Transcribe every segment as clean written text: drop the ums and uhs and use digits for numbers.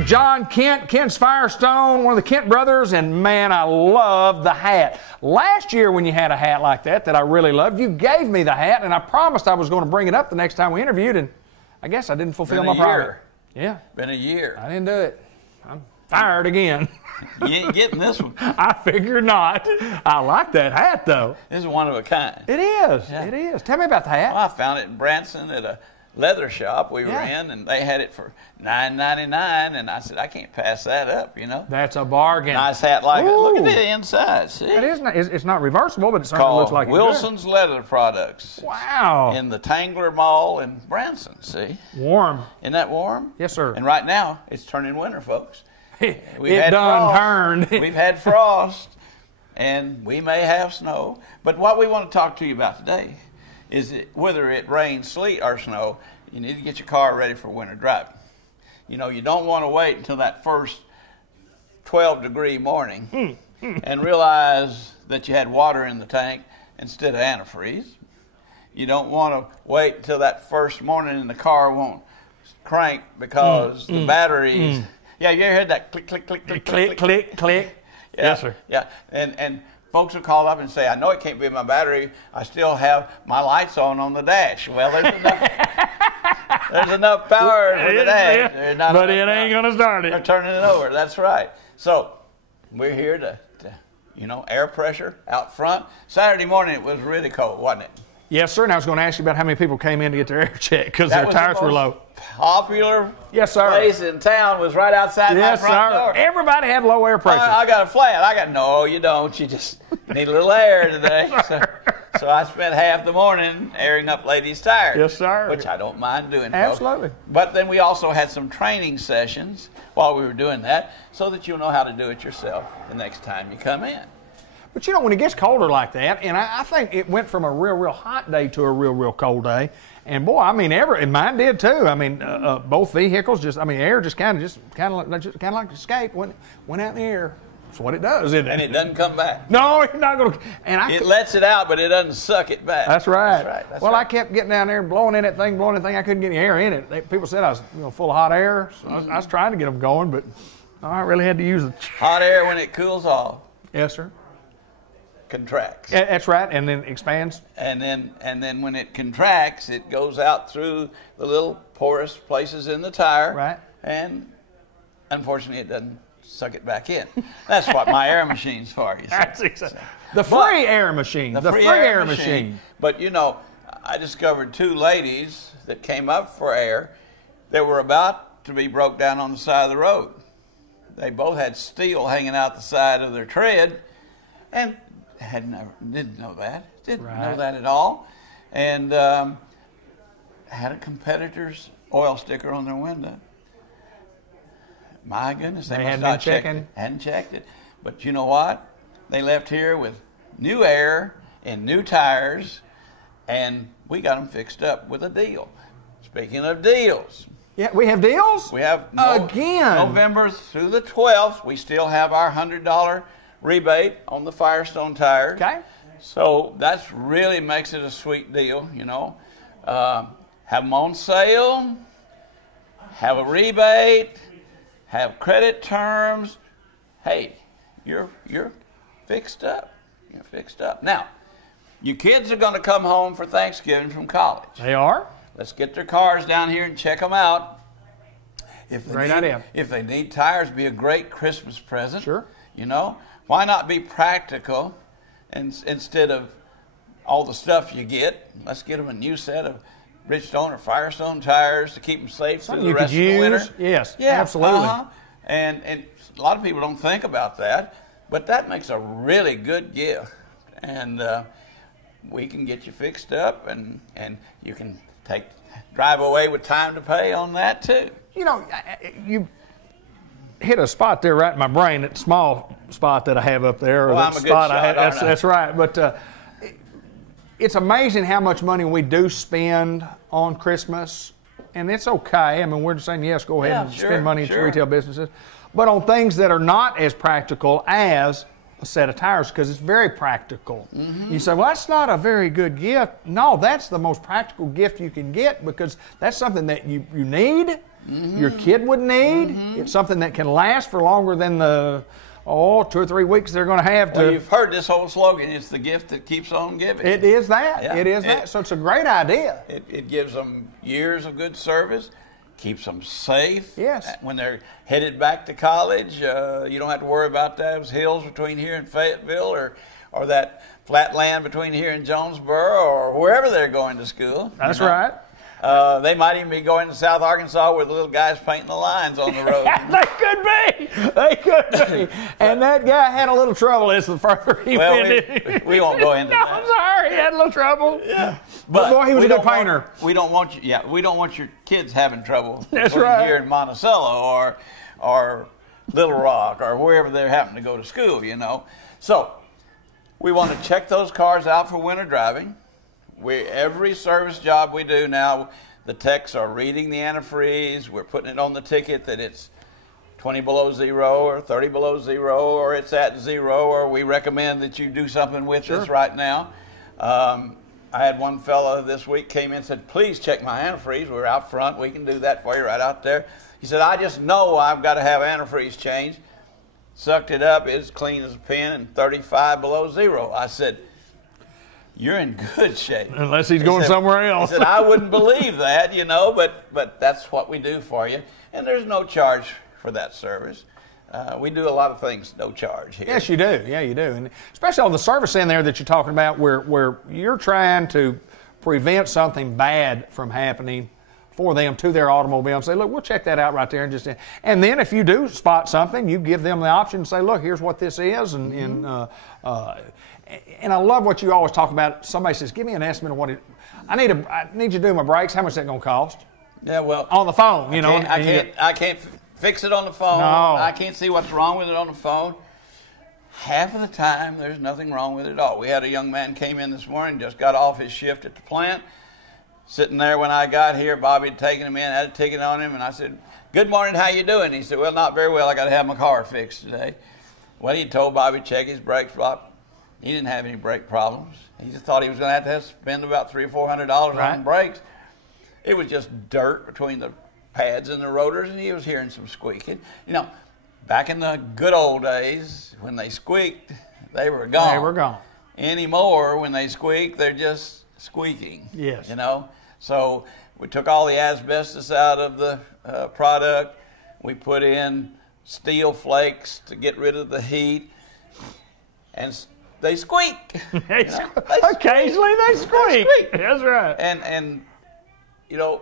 Mr. John Kent, Kent's Firestone, one of the Kent brothers, and man, I love the hat. Last year when you had a hat like that I really loved, you gave me the hat, and I promised I was going to bring it up the next time we interviewed, and I guess I didn't fulfill my promise. Yeah. Been a year. I didn't do it. I'm fired again. You ain't getting this one. I figure not. I like that hat, though. This is one of a kind. It is. Yeah. It is. Tell me about the hat. Well, I found it in Branson at a leather shop we were in, and they had it for $9.99, and I said, I can't pass that up, you know. That's a bargain. Nice hat like it. Look at the inside, see? It is not, it's not reversible, but it certainly looks like Wilson's Leather Products. Wow. In the Tangler Mall in Branson, see? Warm. Isn't that warm? Yes, sir. And right now, it's turning winter, folks. It done turned. We've had frost, and we may have snow. But what we want to talk to you about today is that whether it rains, sleet, or snow, you need to get your car ready for winter driving. You know, you don't want to wait until that first 12-degree morning and realize that you had water in the tank instead of antifreeze. You don't want to wait until that first morning and the car won't crank because the batteries... Yeah, you ever heard that click, click, click, click, click, click, click? Yeah, yes, sir. Yeah, and folks will call up and say, I know it can't be my battery. I still have my lights on the dash. Well, there's enough power for the dash. But it ain't going to start it. They're turning it over. That's right. So we're here to, you know, air pressure out front. Saturday morning it was really cold, wasn't it? Yes, sir. And I was going to ask you about how many people came in to get their air check because their tires were low. Popular yes, sir. place in town was right outside my front door. Everybody had low air pressure. I got a flat. No, you don't. You just need a little air today. So I spent half the morning airing up ladies' tires. Yes, sir. Which I don't mind doing. Absolutely. Folks. But then we also had some training sessions while we were doing that so that you'll know how to do it yourself the next time you come in. But you know, when it gets colder like that, and I think it went from a real hot day to a real cold day, and boy, I mean, and mine did too. I mean, both vehicles air just kind of like escape went out in the air. That's what it does, isn't it? And it doesn't come back. No, it's not going to. And it lets it out, but it doesn't suck it back. That's right. That's right. I kept getting down there, blowing in that thing. I couldn't get any air in it. People said I was full of hot air. So I was trying to get them going, but I really had to use it. Hot air when it cools off. Yes, sir. Contracts. That's right, and then expands. And then when it contracts, it goes out through the little porous places in the tire. Right. And unfortunately, it doesn't suck it back in. That's what my air machine's for. You see. That's exactly. The free air machine. The free air machine. But you know, I discovered two ladies that came up for air that were about to be broke down on the side of the road. They both had steel hanging out the side of their tread, and didn't know that at all, and had a competitor's oil sticker on their window. My goodness, they must not hadn't checked it. But you know what? They left here with new air and new tires, and we got them fixed up with a deal. Speaking of deals. Yeah, we have deals? We have again. November through the 12th, we still have our $100 rebate on the Firestone tires. Okay. So that's really makes it a sweet deal, you know. Have them on sale, have a rebate, have credit terms. Hey, you're fixed up. You're fixed up. Now, your kids are going to come home for Thanksgiving from college. They are? Let's get their cars down here and check them out. Great idea. If they need tires, be a great Christmas present. Sure. You know, why not be practical instead of all the stuff you get? Let's get them a new set of Bridgestone or Firestone tires to keep them safe through the rest of the winter. Yes, yeah, absolutely. And a lot of people don't think about that, but that makes a really good gift. And we can get you fixed up, and you can drive away with time to pay on that too. You know, you hit a spot there right in my brain, that small spot that I have up there. Well, I'm a good shot, that's right. But it's amazing how much money we do spend on Christmas, and it's okay. I mean, we're just saying, yes, go ahead and spend money in retail businesses. But on things that are not as practical as a set of tires, because it's very practical. Mm-hmm. You say, well, that's not a very good gift. No, that's the most practical gift you can get, because that's something that you need, your kid would need. It's something that can last for longer than the 2 or 3 weeks they're going to have to. Well, you've heard this whole slogan, it's the gift that keeps on giving. It is that. Yeah. It is that. So it's a great idea. It gives them years of good service, keeps them safe. Yes. When they're headed back to college, you don't have to worry about those hills between here and Fayetteville or that flat land between here and Jonesboro or wherever they're going to school. That's right. They might even be going to South Arkansas where the little guys painting the lines on the road. They could be. They could be. And that guy had a little trouble as the further he went. We won't go into that. I'm sorry. He had a little trouble. Yeah. But boy, he was a good painter. We don't want you. Yeah, we don't want your kids having trouble. That's right. Here in Monticello or Little Rock or wherever they happen to go to school, you know. So we want to check those cars out for winter driving. Every service job we do now, the techs are reading the antifreeze. We're putting it on the ticket that it's 20 below zero or 30 below zero or it's at zero or we recommend that you do something with this right now. I had one fellow this week came in and said, please check my antifreeze. We're out front. We can do that for you right out there. He said, I just know I've got to have antifreeze changed. Sucked it up. It's clean as a pin and 35 below zero. I said, you're in good shape. Unless he's going somewhere else. He said, I wouldn't believe that, you know, but that's what we do for you. And there's no charge for that service. We do a lot of things no charge here. Yes, you do. Yeah, you do. And especially on the service in there that you're talking about where you're trying to prevent something bad from happening for them to their automobile and say, look, we'll check that out right there. And then if you do spot something, you give them the option to say, look, here's what this is. And I love what you always talk about. Somebody says, give me an estimate of what I need you to do my brakes. How much is that going to cost? Yeah, well. On the phone, you know. I can't fix it on the phone. No. I can't see what's wrong with it on the phone. Half of the time, there's nothing wrong with it at all. We had a young man came in this morning, just got off his shift at the plant. Sitting there when I got here, Bobby had taken him in, had a ticket on him, and I said, good morning, how you doing? He said, well, not very well. I got to have my car fixed today. Well, he told Bobby to check his brakes. He didn't have any brake problems. He just thought he was going to have to spend about $300 or $400 on brakes. It was just dirt between the pads and the rotors, and he was hearing some squeaking. You know, back in the good old days, when they squeaked, they were gone. They were gone. Anymore, when they squeak, they're just squeaking. Yes. You know? So we took all the asbestos out of the product. We put in steel flakes to get rid of the heat. And they squeak. Occasionally they squeak. That's right. And you know,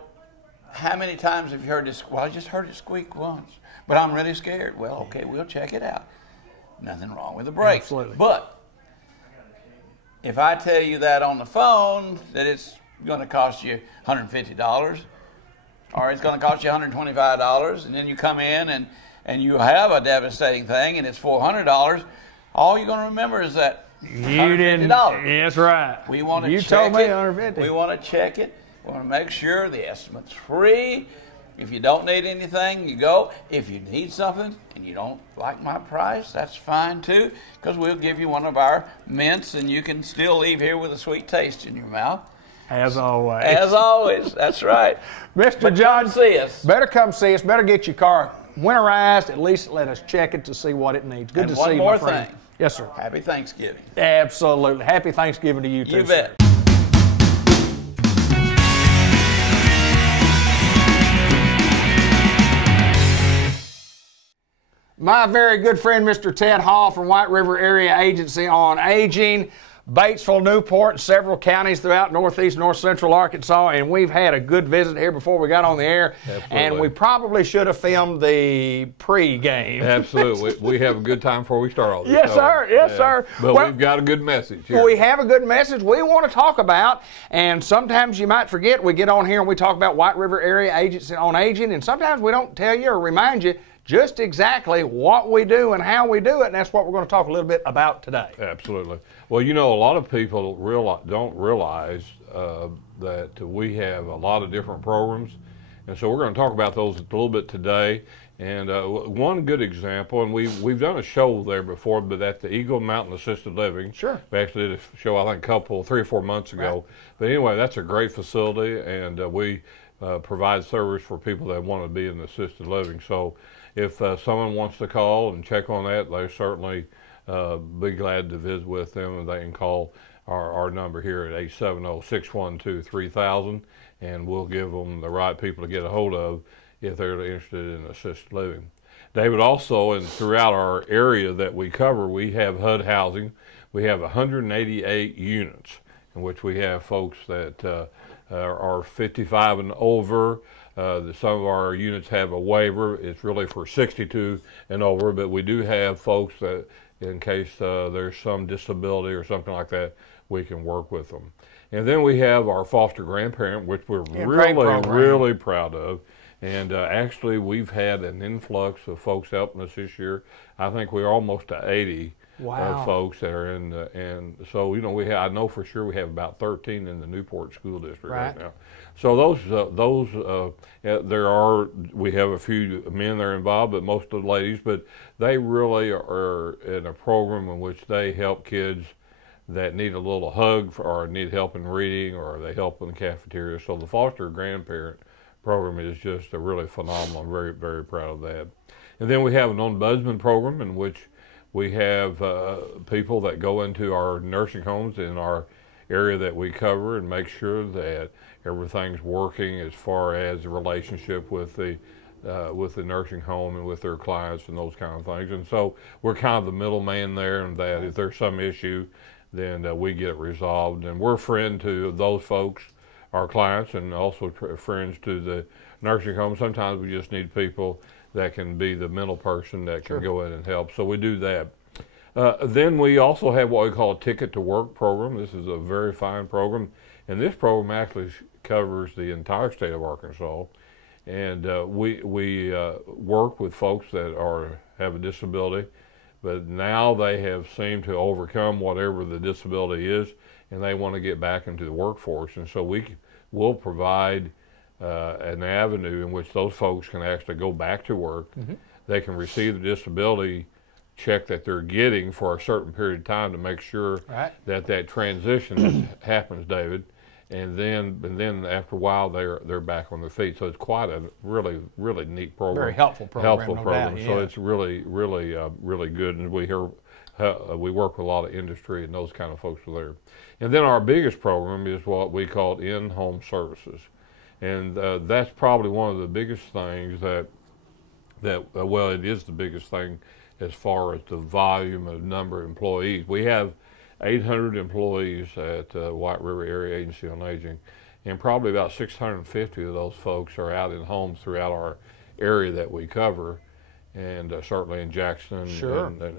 how many times have you heard this? Well, I just heard it squeak once, but I'm really scared. Well, okay, we'll check it out. Nothing wrong with the brakes. Absolutely. But if I tell you that on the phone that it's going to cost you $150 or it's going to cost you $125, and then you come in and you have a devastating thing and it's $400, all you're going to remember is that you didn't. That's right. We want to check it. You told me $150. We want to check it. We want to make sure the estimate's free. If you don't need anything, you go. If you need something and you don't like my price, that's fine too, because we'll give you one of our mints and you can still leave here with a sweet taste in your mouth. As always. As always. That's right. Mr. John, come see us. Better come see us. Better get your car winterized. At least let us check it to see what it needs. Good to see you, my friend. One more thing. Yes, sir. Happy Thanksgiving. Absolutely. Happy Thanksgiving to you too, You bet. Sir. My very good friend, Mr. Ted Hall from White River Area Agency on Aging, Batesville, Newport, and several counties throughout northeast, north central Arkansas, and we've had a good visit here before we got on the air. Absolutely. And we probably should have filmed the pre-game. Absolutely. We have a good time before we start all this. Yes, sir. Yes, sir. But we've got a good message here. We have a good message we want to talk about, and sometimes you might forget. We get on here and we talk about White River Area Agency on Aging, and sometimes we don't tell you or remind you just exactly what we do and how we do it, and that's what we're going to talk a little bit about today. Absolutely. Well, you know, a lot of people don't realize that we have a lot of different programs, and so we're going to talk about those a little bit today. And one good example, and we've done a show there before, but at the Eagle Mountain Assisted Living. Sure. We actually did a show, I think, 3 or 4 months ago. Right. But anyway, that's a great facility, and we provide service for people that want to be in assisted living. So if someone wants to call and check on that, they certainly be glad to visit with them, and they can call our number here at 870-612-3000, and we'll give them the right people to get a hold of if they're interested in assisted living. David, also, and throughout our area that we cover, we have HUD housing. We have 188 units in which we have folks that are 55 and over. Some of our units have a waiver. It's really for 62 and over, but we do have folks that, in case there's some disability or something like that, we can work with them. And then we have our foster grandparent, which we're really proud of. And actually, we've had an influx of folks helping us this year. I think we're almost to 80 folks that are in and so, you know, I know for sure we have about 13 in the Newport School District right now. So we have a few men that are involved, but most of the ladies, but they really are in a program in which they help kids that need a little hug or need help in reading, or they help in the cafeteria. So the foster grandparent program is just a really phenomenal. I'm very, very proud of that. And then we have an ombudsman program in which we have people that go into our nursing homes in our area that we cover and make sure that everything's working as far as the relationship with the nursing home and with their clients and those kind of things. And so we're kind of the middleman there, and that if there's some issue, then we get it resolved. And we're a friend to those folks, our clients, and also friends to the nursing home. Sometimes we just need people that can be the mental person that can go in and help. So we do that. Then we also have what we call a Ticket to Work program. This is a very fine program, and this program actually covers the entire state of Arkansas. And we work with folks that have a disability, but now they have seemed to overcome whatever the disability is, and they want to get back into the workforce. And so we will provide an avenue in which those folks can actually go back to work. They can receive the disability check that they're getting for a certain period of time to make sure that transition happens, David. And then after a while they're back on their feet. So it's quite a really neat program. Very helpful program. Doubt, So it's really good, and we work with a lot of industry and those kind of folks are there. And then our biggest program is what we call in-home services, and that's probably one of the biggest things it is the biggest thing as far as the volume of number of employees. We have 800 employees at White River Area Agency on Aging, and probably about 650 of those folks are out in homes throughout our area that we cover, and certainly in Jackson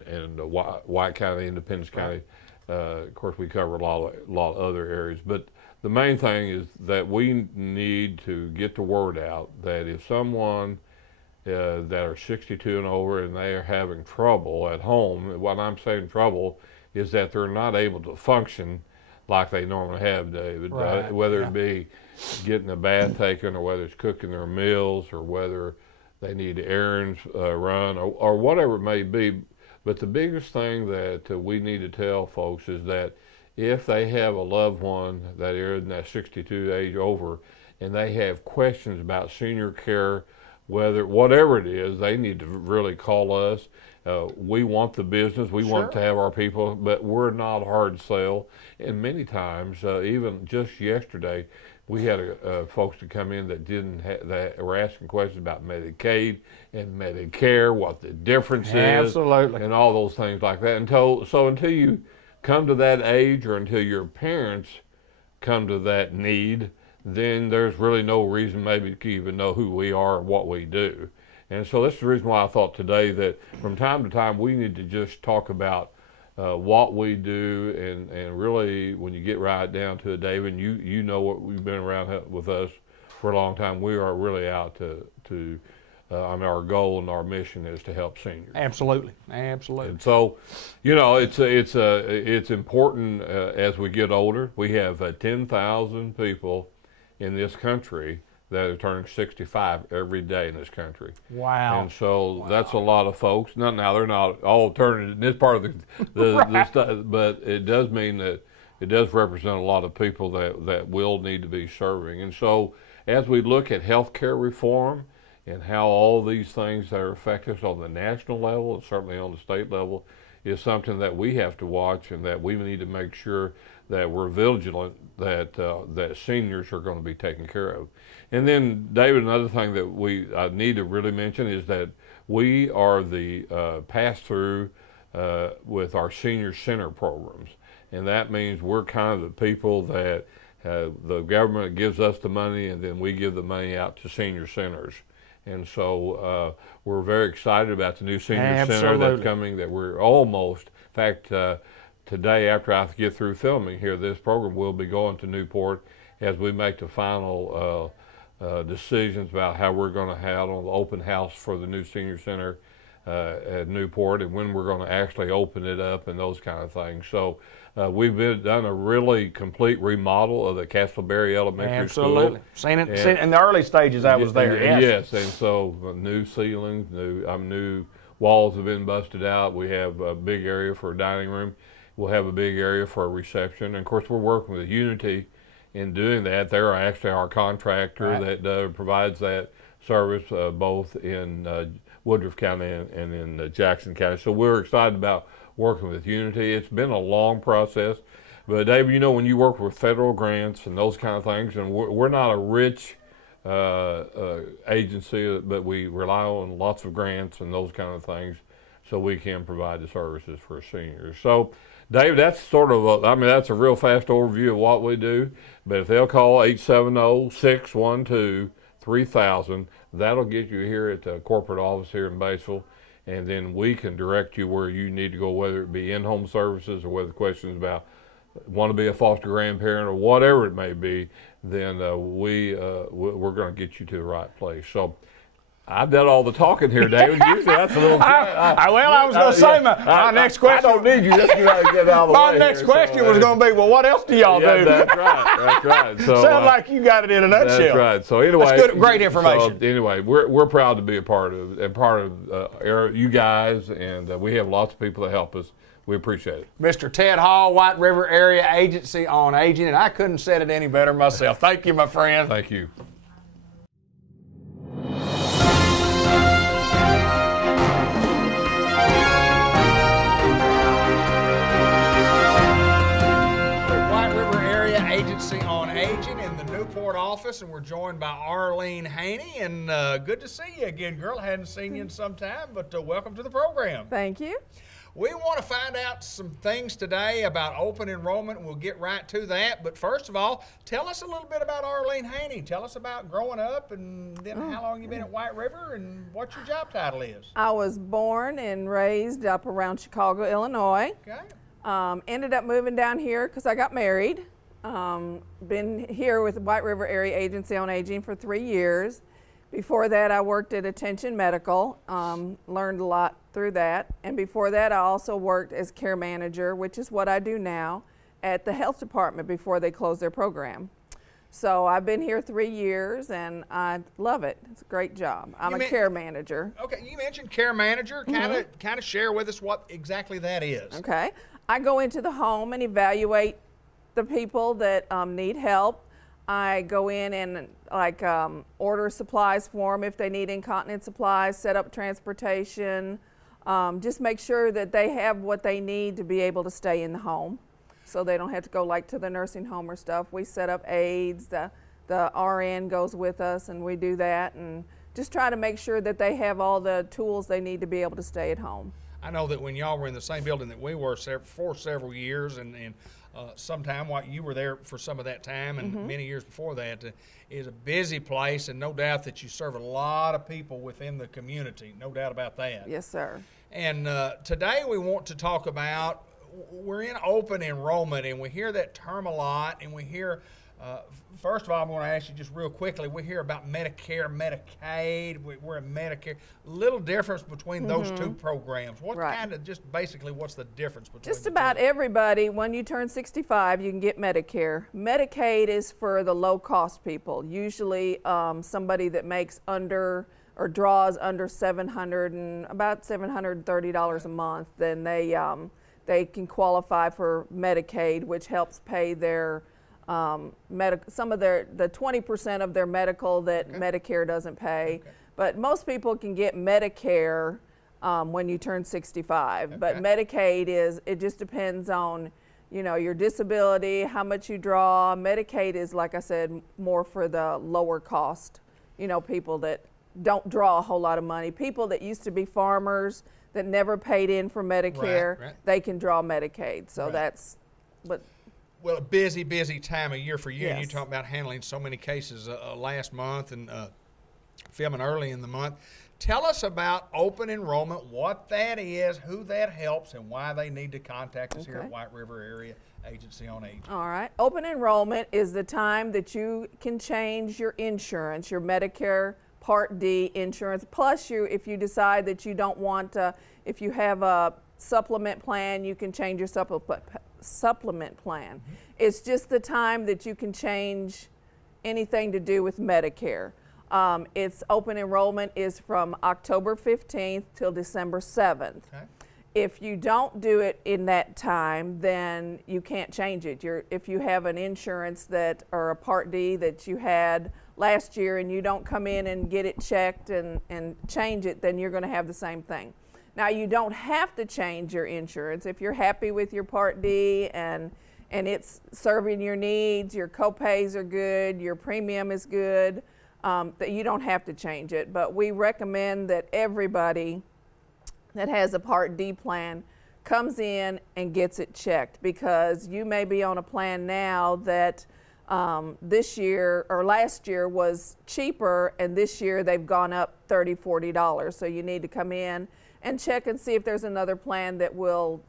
and White County, Independence County. Of course, we cover a lot of other areas, but the main thing is that we need to get the word out that if someone that are 62 and over and they are having trouble at home, what I'm saying trouble is that they're not able to function like they normally have, David, whether it be getting a bath taken, or whether it's cooking their meals, or whether they need errands run, or whatever it may be. But the biggest thing that we need to tell folks is that if they have a loved one that is in that 62 age over, and they have questions about senior care, whatever it is, they need to really call us. We want the business, we want to have our people, but we're not hard sell. And many times, even just yesterday, we had folks to come in that were asking questions about Medicaid and Medicare, what the difference is, and all those things like that. So until you come to that age, or until your parents come to that need, then there's really no reason maybe to even know who we are and what we do. And so that's the reason why I thought today that from time to time we need to just talk about what we do, and really when you get right down to it, David, you know what we've been around with us for a long time. We are really out to our goal and our mission is to help seniors. Absolutely. And so, you know, it's important as we get older. We have 10,000 people in this country that are turning 65 every day in this country. Wow. And so that's a lot of folks. Now they're not all turning in this part of the stuff, but it does mean that it does represent a lot of people that will need to be serving. And so as we look at healthcare reform and how all these things that are affect us on the national level and certainly on the state level is something that we have to watch, and that we need to make sure that we're vigilant that that seniors are going to be taken care of. And then, David, another thing that I need to really mention is that we are the pass-through with our senior center programs, and that means we're kind of the people that the government gives us the money, and then we give the money out to senior centers. And so we're very excited about the new senior center that's coming, that we're almost, in fact, today after I get through filming here this program, we'll be going to Newport as we make the final decisions about how we're going to have on the open house for the new senior center at Newport, and when we're going to actually open it up and those kind of things. So we've done a really complete remodel of the Castleberry Elementary School. Seen it in the early stages. I was there. Yes, and so new ceilings, new walls have been busted out. We have a big area for a dining room. We'll have a big area for a reception. And of course, we're working with Unity in doing that. They're actually our contractor that provides that service both in Woodruff County and in Jackson County. So we're excited about working with Unity. It's been a long process, but David, you know, when you work with federal grants and those kind of things, and we're not a rich agency, but we rely on lots of grants and those kind of things so we can provide the services for seniors. So Dave, that's sort of that's a real fast overview of what we do, but if they'll call 870-612-3000, that'll get you here at the corporate office here in Batesville, and then we can direct you where you need to go, whether it be in-home services or whether questions about want to be a foster grandparent or whatever it may be, then we're going to get you to the right place. So I've done all the talking here, David. Usually that's a little I was going to say my next question. I don't need you. Just get out of the way. My next question was going to be, well, what else do y'all do? That's right. That's right. So, sounds like you got it in a nutshell. That's right. So anyway, that's good, great information. So anyway, we're proud to be a part of you guys, and we have lots of people that help us. We appreciate it. Mr. Ted Hall, White River Area Agency on Aging, and I couldn't say it any better myself. Thank you, my friend. Thank you. Agency on Aging in the Newport office, and we're joined by Arlene Haney, and good to see you again, girl. I hadn't seen you in some time, but welcome to the program. Thank you. We want to find out some things today about open enrollment, and we'll get right to that. But first of all, tell us a little bit about Arlene Haney. Tell us about growing up, and then how long you've been at White River, and what your job title is. I was born and raised up around Chicago, Illinois. Okay. Ended up moving down here because I got married. Been here with the White River Area Agency on Aging for 3 years. Before that, I worked at Attention Medical, learned a lot through that. And before that, I also worked as care manager, which is what I do now, at the health department before they closed their program. So I've been here 3 years, and I love it. It's a great job. I'm a care manager. Okay, you mentioned care manager. Kind of share with us what exactly that is. Okay, I go into the home and evaluate the people that need help. I go in and order supplies for them if they need incontinence supplies, set up transportation, just make sure that they have what they need to be able to stay in the home, so they don't have to go to the nursing home or stuff. We set up aids, the RN goes with us, and we do that, and just try to make sure that they have all the tools they need to be able to stay at home. I know that when y'all were in the same building that we were for several years, and sometime while you were there for some of that time, and many years before that, is a busy place, and no doubt that you serve a lot of people within the community. No doubt about that. Yes, sir. And today we want to talk about, we're in open enrollment, and we hear that term a lot, and we hear, first of all, I'm going to ask you just real quickly, we hear about Medicare, Medicaid, we're in Medicare. Little difference between those two programs. What kind of, just basically, what's the difference between Just about everybody, when you turn 65, you can get Medicare. Medicaid is for the low-cost people, usually somebody that makes under or draws under about $730 a month, then they can qualify for Medicaid, which helps pay their some of the 20% of their medical that Medicare doesn't pay. But most people can get Medicare when you turn 65. But Medicaid it just depends on, you know, your disability, how much you draw. Medicaid is, like I said, more for the lower cost, you know, people that don't draw a whole lot of money. People that used to be farmers that never paid in for Medicare, they can draw Medicaid. So that's what. Well, a busy time of year for you, and you talk about handling so many cases last month and filming early in the month. Tell us about open enrollment, what that is, who that helps, and why they need to contact us here at White River Area Agency on Aging. All right. Open enrollment is the time that you can change your insurance, your Medicare Part D insurance, plus if you decide that you don't want, if you have a supplement plan, you can change your supplement plan. It's just the time that you can change anything to do with Medicare. Its open enrollment is from October 15th till December 7th. If you don't do it in that time, then you can't change it. If you have an insurance or a Part D that you had last year and you don't come in and get it checked and change it, then you're going to have the same thing. Now, you don't have to change your insurance. If you're happy with your Part D and it's serving your needs, your copays are good, your premium is good, that you don't have to change it. But we recommend that everybody that has a Part D plan comes in and gets it checked, because you may be on a plan now that this year or last year was cheaper, and this year they've gone up $30, $40. So you need to come in and check and see if there's another plan that will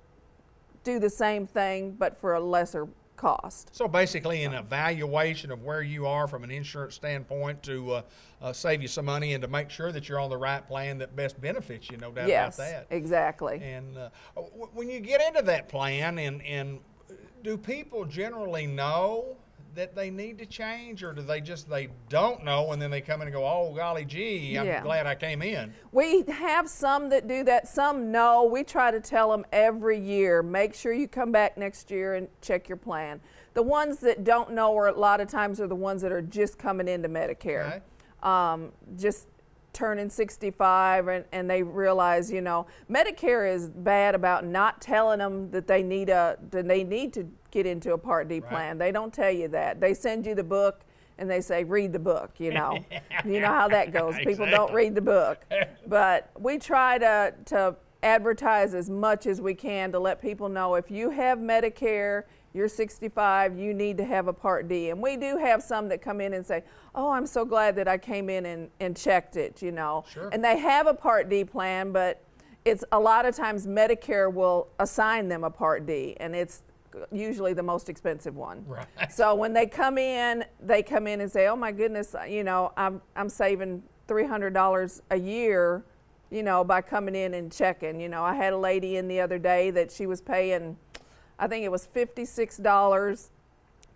do the same thing but for a lesser cost. So basically an evaluation of where you are from an insurance standpoint to save you some money and to make sure that you're on the right plan that best benefits you, no doubt about that. Yes, exactly. And when you get into that plan, and do people generally know that they need to change, or do they don't know and then they come in and go, oh golly gee, I'm glad I came in? We have some that do that, some know. We try to tell them every year, make sure you come back next year and check your plan. The ones that don't know, or a lot of times, are the ones that are just coming into Medicare. Just turning 65 and they realize, you know, Medicare is bad about not telling them that they need to get into a Part D plan. They don't tell you that. They send you the book and they say, read the book, you know. You know how that goes. People don't read the book. But we try to advertise as much as we can to let people know, if you have Medicare, you're 65, you need to have a Part D. And we do have some that come in and say, oh, I'm so glad that I came in and checked it, you know. And they have a Part D plan, but it's a lot of times Medicare will assign them a Part D, and it's usually the most expensive one. So when they come in and say, oh my goodness, you know, I'm saving $300 a year, you know, by coming in and checking. You know, I had a lady in the other day that she was paying, I think it was $56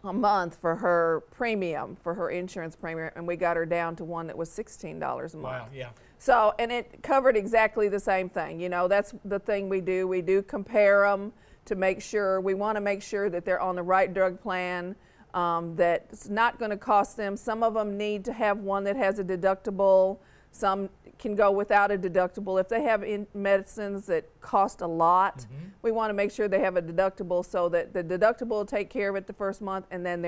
a month for her premium, for her insurance premium, and we got her down to one that was $16 a month. Wow, yeah. So, and it covered exactly the same thing. You know, that's the thing we do. We do compare them to make sure, we want to make sure that they're on the right drug plan, that's not going to cost them. Some of them need to have one that has a deductible. Some can go without a deductible. If they have medicines that cost a lot, we want to make sure they have a deductible, so that the deductible will take care of it the first month, and then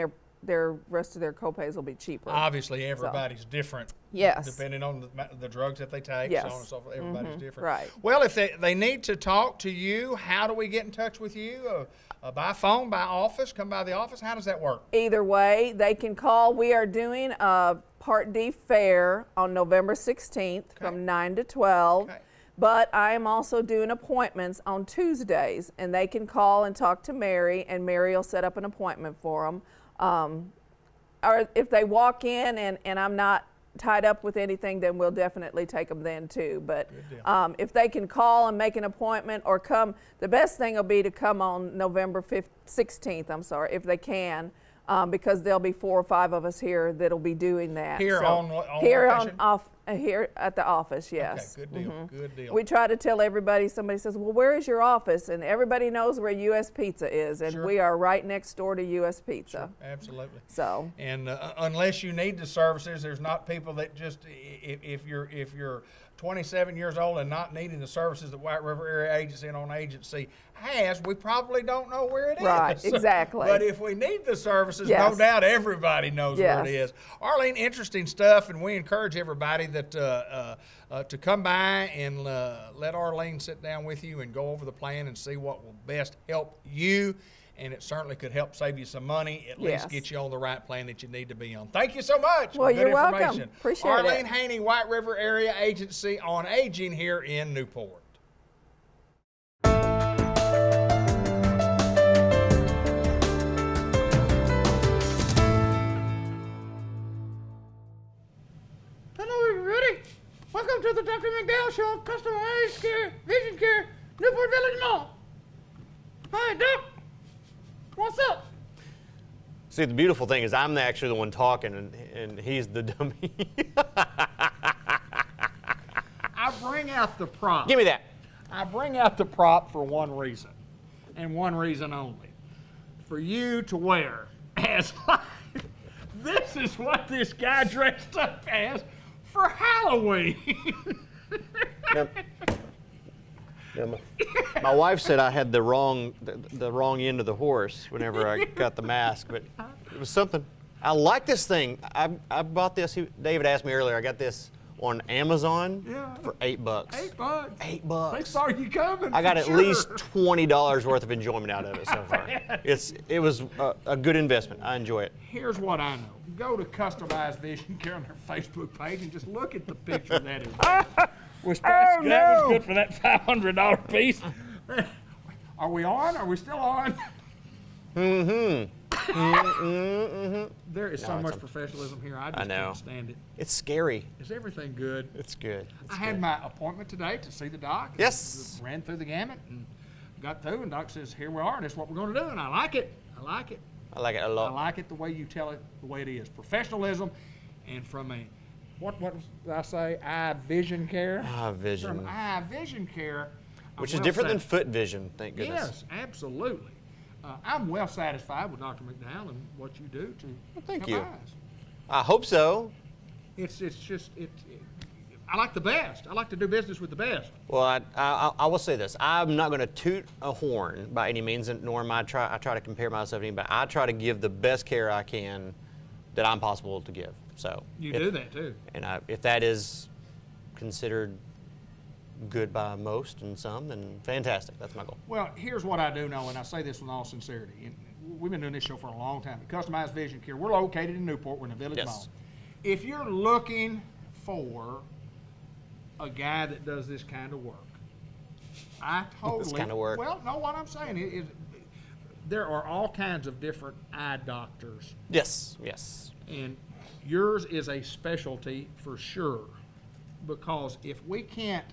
their rest of their copays will be cheaper. Obviously, everybody's different. Yes. Depending on the drugs that they take, so on and so forth. Everybody's different. Right. Well, if they need to talk to you, how do we get in touch with you? By phone, by office, come by the office? How does that work? Either way, they can call. We are doing a Part D fair on November 16th from 9 to 12. But I am also doing appointments on Tuesdays, and they can call and talk to Mary, and Mary will set up an appointment for them. Or if they walk in and I'm not tied up with anything, then we'll definitely take them then too. But if they can call and make an appointment or come, the best thing will be to come on November 16th, I'm sorry, if they can, because there'll be 4 or 5 of us here that'll be doing that. Here so on here location? Here at the office, yes. Okay, good deal, good deal. We try to tell everybody, somebody says, well, where is your office? And everybody knows where U.S. Pizza is, and we are right next door to U.S. Pizza. Sure, absolutely. So. And unless you need the services, there's not people that just, if you're 27 years old and not needing the services that White River Area Agency and On Agency has, we probably don't know where it is. Right, exactly. But if we need the services, no doubt everybody knows where it is. Arlene, interesting stuff, and we encourage everybody that to come by and let Arlene sit down with you and go over the plan and see what will best help you. And it certainly could help save you some money, at least get you on the right plan that you need to be on. Thank you so much. Well, you're welcome. Appreciate it. Arlene Haney, White River Area Agency on Aging here in Newport. Hello, everybody. Welcome to the Dr. McDowell Show, Customized Care, Vision Care, Newport Village Mall. Hi, Doc. What's up? See, the beautiful thing is I'm actually the one talking, and he's the dummy. I bring out the prop. Give me that. I bring out the prop for one reason, and one reason only. For you to wear as this is what this guy dressed up as for Halloween. My wife said I had the wrong end of the horse whenever I got the mask, but it was something. I like this thing. I bought this. David asked me earlier. I got this on Amazon for $8. $8. $8. They saw you coming. I got at least $20 worth of enjoyment out of it so far. It was a good investment. I enjoy it. Here's what I know. Go to Customized Vision Care on their Facebook page and just look at the picture that is there. That was good for that $500 piece. Are we on? Are we still on? There is so much professionalism here. I just can't stand it. It's scary. Is everything good? It's good. I had my appointment today to see the doc. Yes. Ran through the gamut and got through, and doc says, here we are, and this is what we're going to do, and I like it. I like it. I like it a lot. I like it the way you tell it, the way it is. Professionalism, and from a what did I say? Eye Vision Care. Eye Vision. From Eye Vision Care, which is different than Foot Vision. Thank goodness. Yes, absolutely. I'm well satisfied with Dr. McDowell and what you do to thank you. eyes. I hope so. It's just I like the best. I like to do business with the best. Well, I will say this. I'm not going to toot a horn by any means, nor am I try to compare myself to anybody. I try to give the best care I can that I'm possible to give. So you do that too. And if that is considered good by most and some, then fantastic. That's my goal. Well, here's what I do know, and I say this with all sincerity. And we've been doing this show for a long time. Customized Vision Care. We're located in Newport. We're in the Village Mall. If you're looking for a guy that does this kind of work, I totally. This kind of work. Well, no, what I'm saying is there are all kinds of different eye doctors. Yes, yes. And yours is a specialty for sure, because if we can't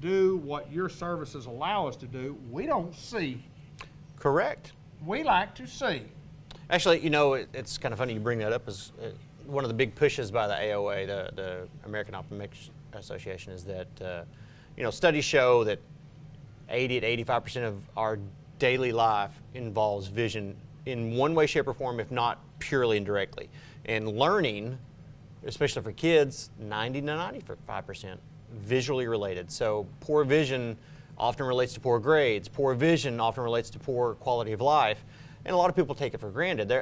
do what your services allow us to do, we don't see. Correct. We like to see. Actually, you know, it's kind of funny you bring that up. As one of the big pushes by the AOA, the American Optometric Association, is that studies show that 80 to 85% of our daily life involves vision in one way, shape, or form, if not purely and directly. And learning, especially for kids, 90 to 95% visually related. So poor vision often relates to poor grades. Poor vision often relates to poor quality of life. And a lot of people take it for granted.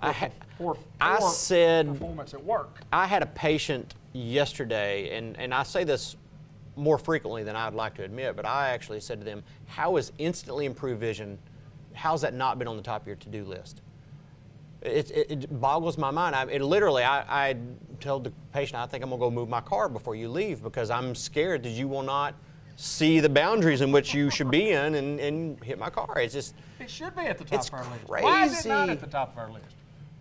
I said performance at work. I had a patient yesterday, and I say this more frequently than I'd like to admit, but I actually said to them, how is instantly improved vision, how's that not been on the top of your to-do list? It boggles my mind. I told the patient, I think I'm going to go move my car before you leave, because I'm scared that you will not see the boundaries in which you should be in and hit my car. It's just... It should be at the top of our list. Crazy. Why is it not at the top of our list?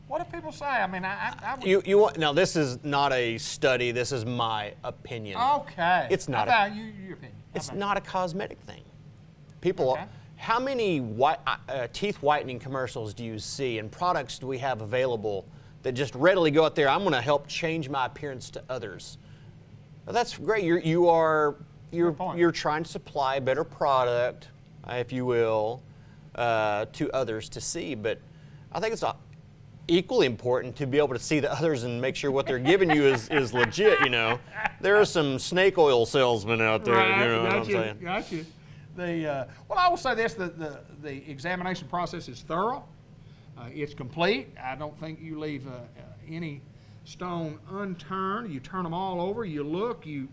What do people say? I mean, I would... Now, this is not a study. This is my opinion. Okay. It's not your opinion. It's not a cosmetic thing. People... Okay. How many teeth whitening commercials do you see, and products do we have available that just readily go out there, I'm going to help change my appearance to others? Well, that's great. You're trying to supply a better product, if you will, to others to see. But I think it's equally important to be able to see the others and make sure what they're giving you is legit. You know, there are some snake oil salesmen out there. Right, you know what I'm saying? Got you. Well, I will say this: the examination process is thorough. It's complete. I don't think you leave any stone unturned. You turn them all over. You look. You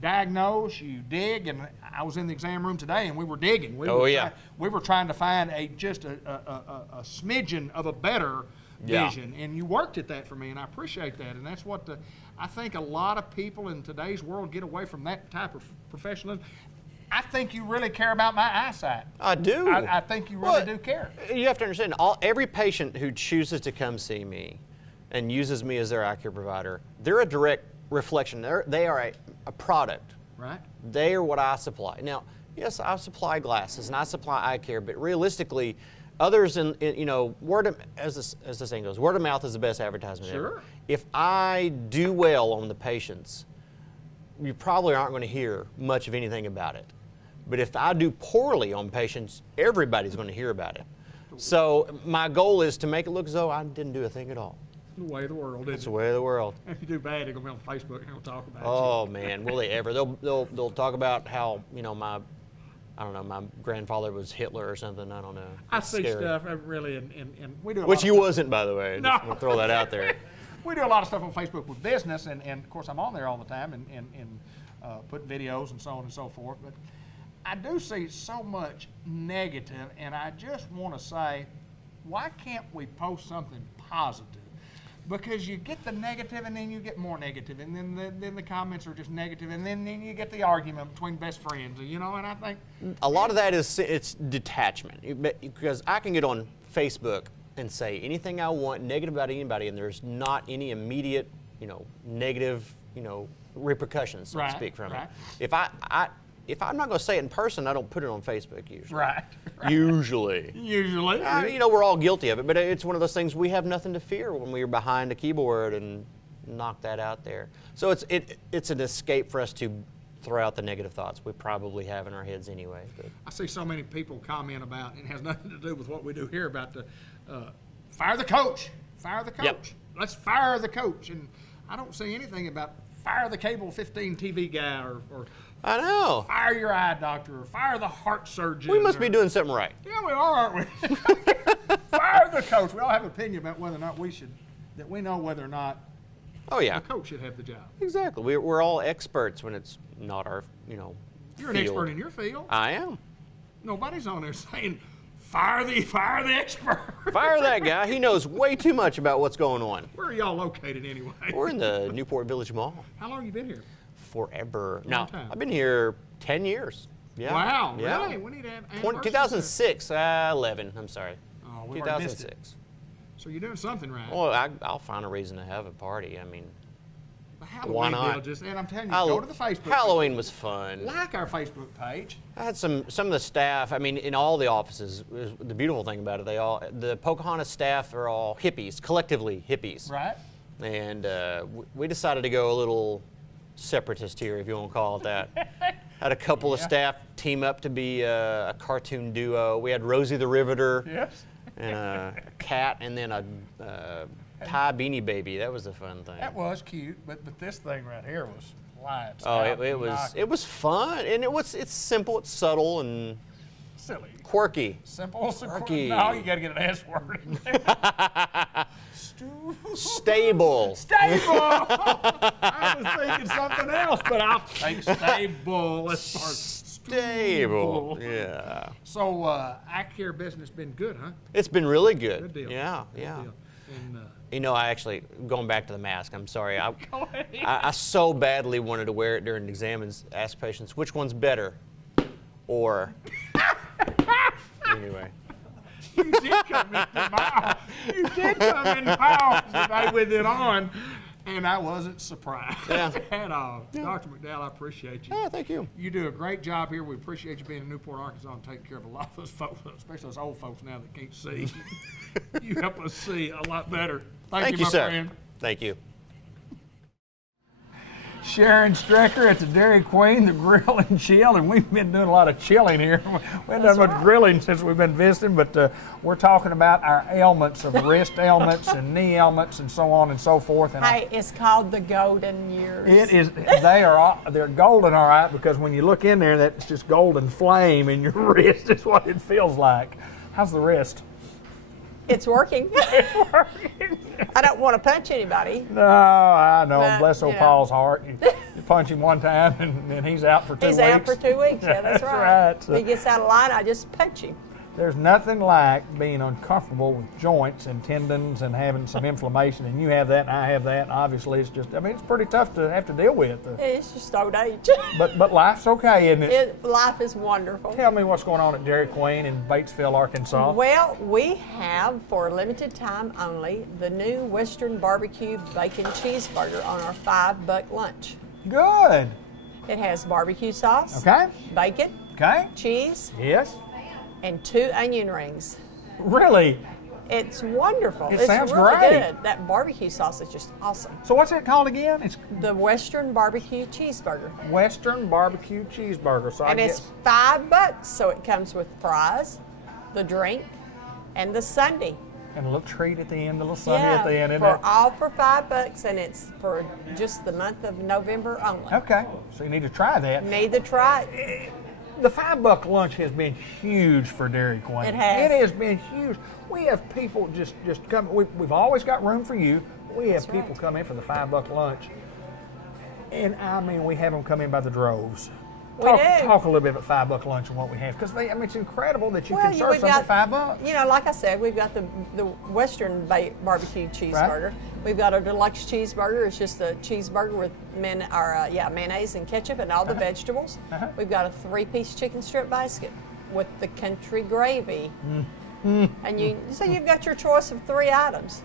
diagnose. You dig. And I was in the exam room today, and we were digging. We were trying to find just a smidgen of a better vision, and you worked at that for me, and I appreciate that. And that's what I think a lot of people in today's world get away from that type of professionalism. I think you really care about my eyesight. I do. I think you really do care. You have to understand, every patient who chooses to come see me and uses me as their eye care provider, they're a direct reflection. They are a product. Right. They are what I supply. Now, yes, I supply glasses and I supply eye care, but realistically, others as the saying goes, word of mouth is the best advertisement ever. If I do well on the patients, you probably aren't going to hear much of anything about it. But if I do poorly on patients, everybody's going to hear about it. So my goal is to make it look as though I didn't do a thing at all. The way of the world, isn't it? It's the way of the world. If you do bad, they're going to be on Facebook and they'll talk about it. Oh, man, will they ever? They'll talk about how, my grandfather was Hitler or something. I don't know. I see stuff, really, and we do a lot Which he wasn't, by the way. No. We'll throw that out there. We do a lot of stuff on Facebook with business, and of course I'm on there all the time and put videos and so on and so forth. But I do see so much negative, and I just want to say, why can't we post something positive? Because you get the negative, and then you get more negative, and then the comments are just negative, and then you get the argument between best friends, and I think a lot of that it's detachment, because I can get on Facebook and say anything I want negative about anybody, and there's not any immediate, negative, repercussions, so to speak, from it. If I'm not going to say it in person, I don't put it on Facebook usually. Right. Usually. We're all guilty of it, but it's one of those things we have nothing to fear when we're behind a keyboard and knock that out there. So it's an escape for us to throw out the negative thoughts we probably have in our heads anyway. But I see so many people comment about, and it has nothing to do with what we do here, about the fire the coach. Fire the coach. Yep. Let's fire the coach. And I don't see anything about fire the cable 15 TV guy or I know. Fire your eye doctor or fire the heart surgeon. We must be doing something right. Yeah, we are, aren't we? Fire the coach. We all have an opinion about whether or not we know whether or not the coach should have the job. Exactly. We're all experts when it's not our, You're field. an expert in your field. I am. Nobody's on there saying, fire the expert. Fire that guy. He knows way too much about what's going on. Where are y'all located anyway? We're in the Newport Village Mall. How long have you been here? Forever. Long time. I've been here 10 years. Yeah. Wow, yeah. really? We need to have anniversaries. 2006, 11, I'm sorry. Oh, we already missed 2006. So you're doing something right. Well, I'll find a reason to have a party. I mean, the Halloween why not? Deal and I'm telling you, go to the Facebook. Halloween was fun. Like our Facebook page. I had some of the staff. I mean, in all the offices, the beautiful thing about it, the Pocahontas staff are all hippies, collectively hippies. Right. And we decided to go a little separatist here, if you want to call it that. Had a couple of staff team up to be a cartoon duo. We had Rosie the Riveter. Yes. And a cat, and then a Thai Beanie Baby. That was a fun thing. That was cute, but this thing right here was lights. Oh, it was fun, and it's simple, it's subtle, and silly, quirky. Simple, quirky. No, you got to get an S word in there. Stable. Stable. I was thinking something else, but I'll take stable. Let's start. Stable. Yeah. So, eye care business been good, huh? It's been really good. Good deal. Yeah, good yeah. Deal. And, I actually, going back to the mask, I'm sorry. I so badly wanted to wear it during the exam and ask patients, which one's better? Or, anyway. You did come in my office today with it on, and I wasn't surprised at all. Yeah. Dr. McDowell, I appreciate you. Yeah, thank you. You do a great job here. We appreciate you being in Newport, Arkansas, and taking care of a lot of those folks, especially those old folks now that can't see. You help us see a lot better. Thank you, my sir. friend. Thank you. Sharon Strecker at the Dairy Queen, the Grill and Chill, and we've been doing a lot of chilling here. We haven't done much grilling since we've been visiting, but we're talking about our ailments of wrist ailments and knee ailments and so on and so forth. And hey, it's called the golden years. It is. They're golden, all right, because when you look in there, that's just golden flame in your wrist is what it feels like. How's the wrist? It's working. It's working. I don't want to punch anybody. No, I know. But, bless old Paul's heart. You punch him one time, and he's out for 2 weeks. He's out for 2 weeks. Yeah, that's right. So if he gets out of line, I just punch him. there's nothing like being uncomfortable with joints and tendons and having some inflammation, and you have that and I have that, and obviously it's just, I mean, it's pretty tough to have to deal with. It's just old age. But life's okay, isn't it? Life is wonderful. Tell me what's going on at Dairy Queen in Batesville, Arkansas. Well, we have, for a limited time only, the new Western Barbecue Bacon Cheeseburger on our $5 lunch. Good. It has barbecue sauce, Okay. bacon, Okay. cheese, Yes. and 2 onion rings. Really? It's wonderful. It It's sounds really great. good. That barbecue sauce is just awesome. So what's it called again? It's The Western Barbecue Cheeseburger. Western Barbecue Cheeseburger. So And I it's guess, $5, so it comes with fries, the drink, and the sundae. and a little treat at the end, a little sundae at the end, isn't for it? all for $5, and it's for just the month of November only. Okay. So you need to try that. Need to try it. The $5 lunch has been huge for Dairy Queen. It has. It has been huge. We have people just come. We've always got room for you. We have That's people right. come in for the $5 lunch, and I mean we have them come in by the droves. We Talk, do. talk a little bit about $5 lunch and what we have, because I mean it's incredible that you can serve we've something got, for $5. You know, like I said, we've got the Western barbecue cheeseburger. We've got our deluxe cheeseburger. It's just a cheeseburger with mayonnaise and ketchup and all the vegetables. We've got a 3-piece chicken strip basket with the country gravy. And so you've got your choice of 3 items.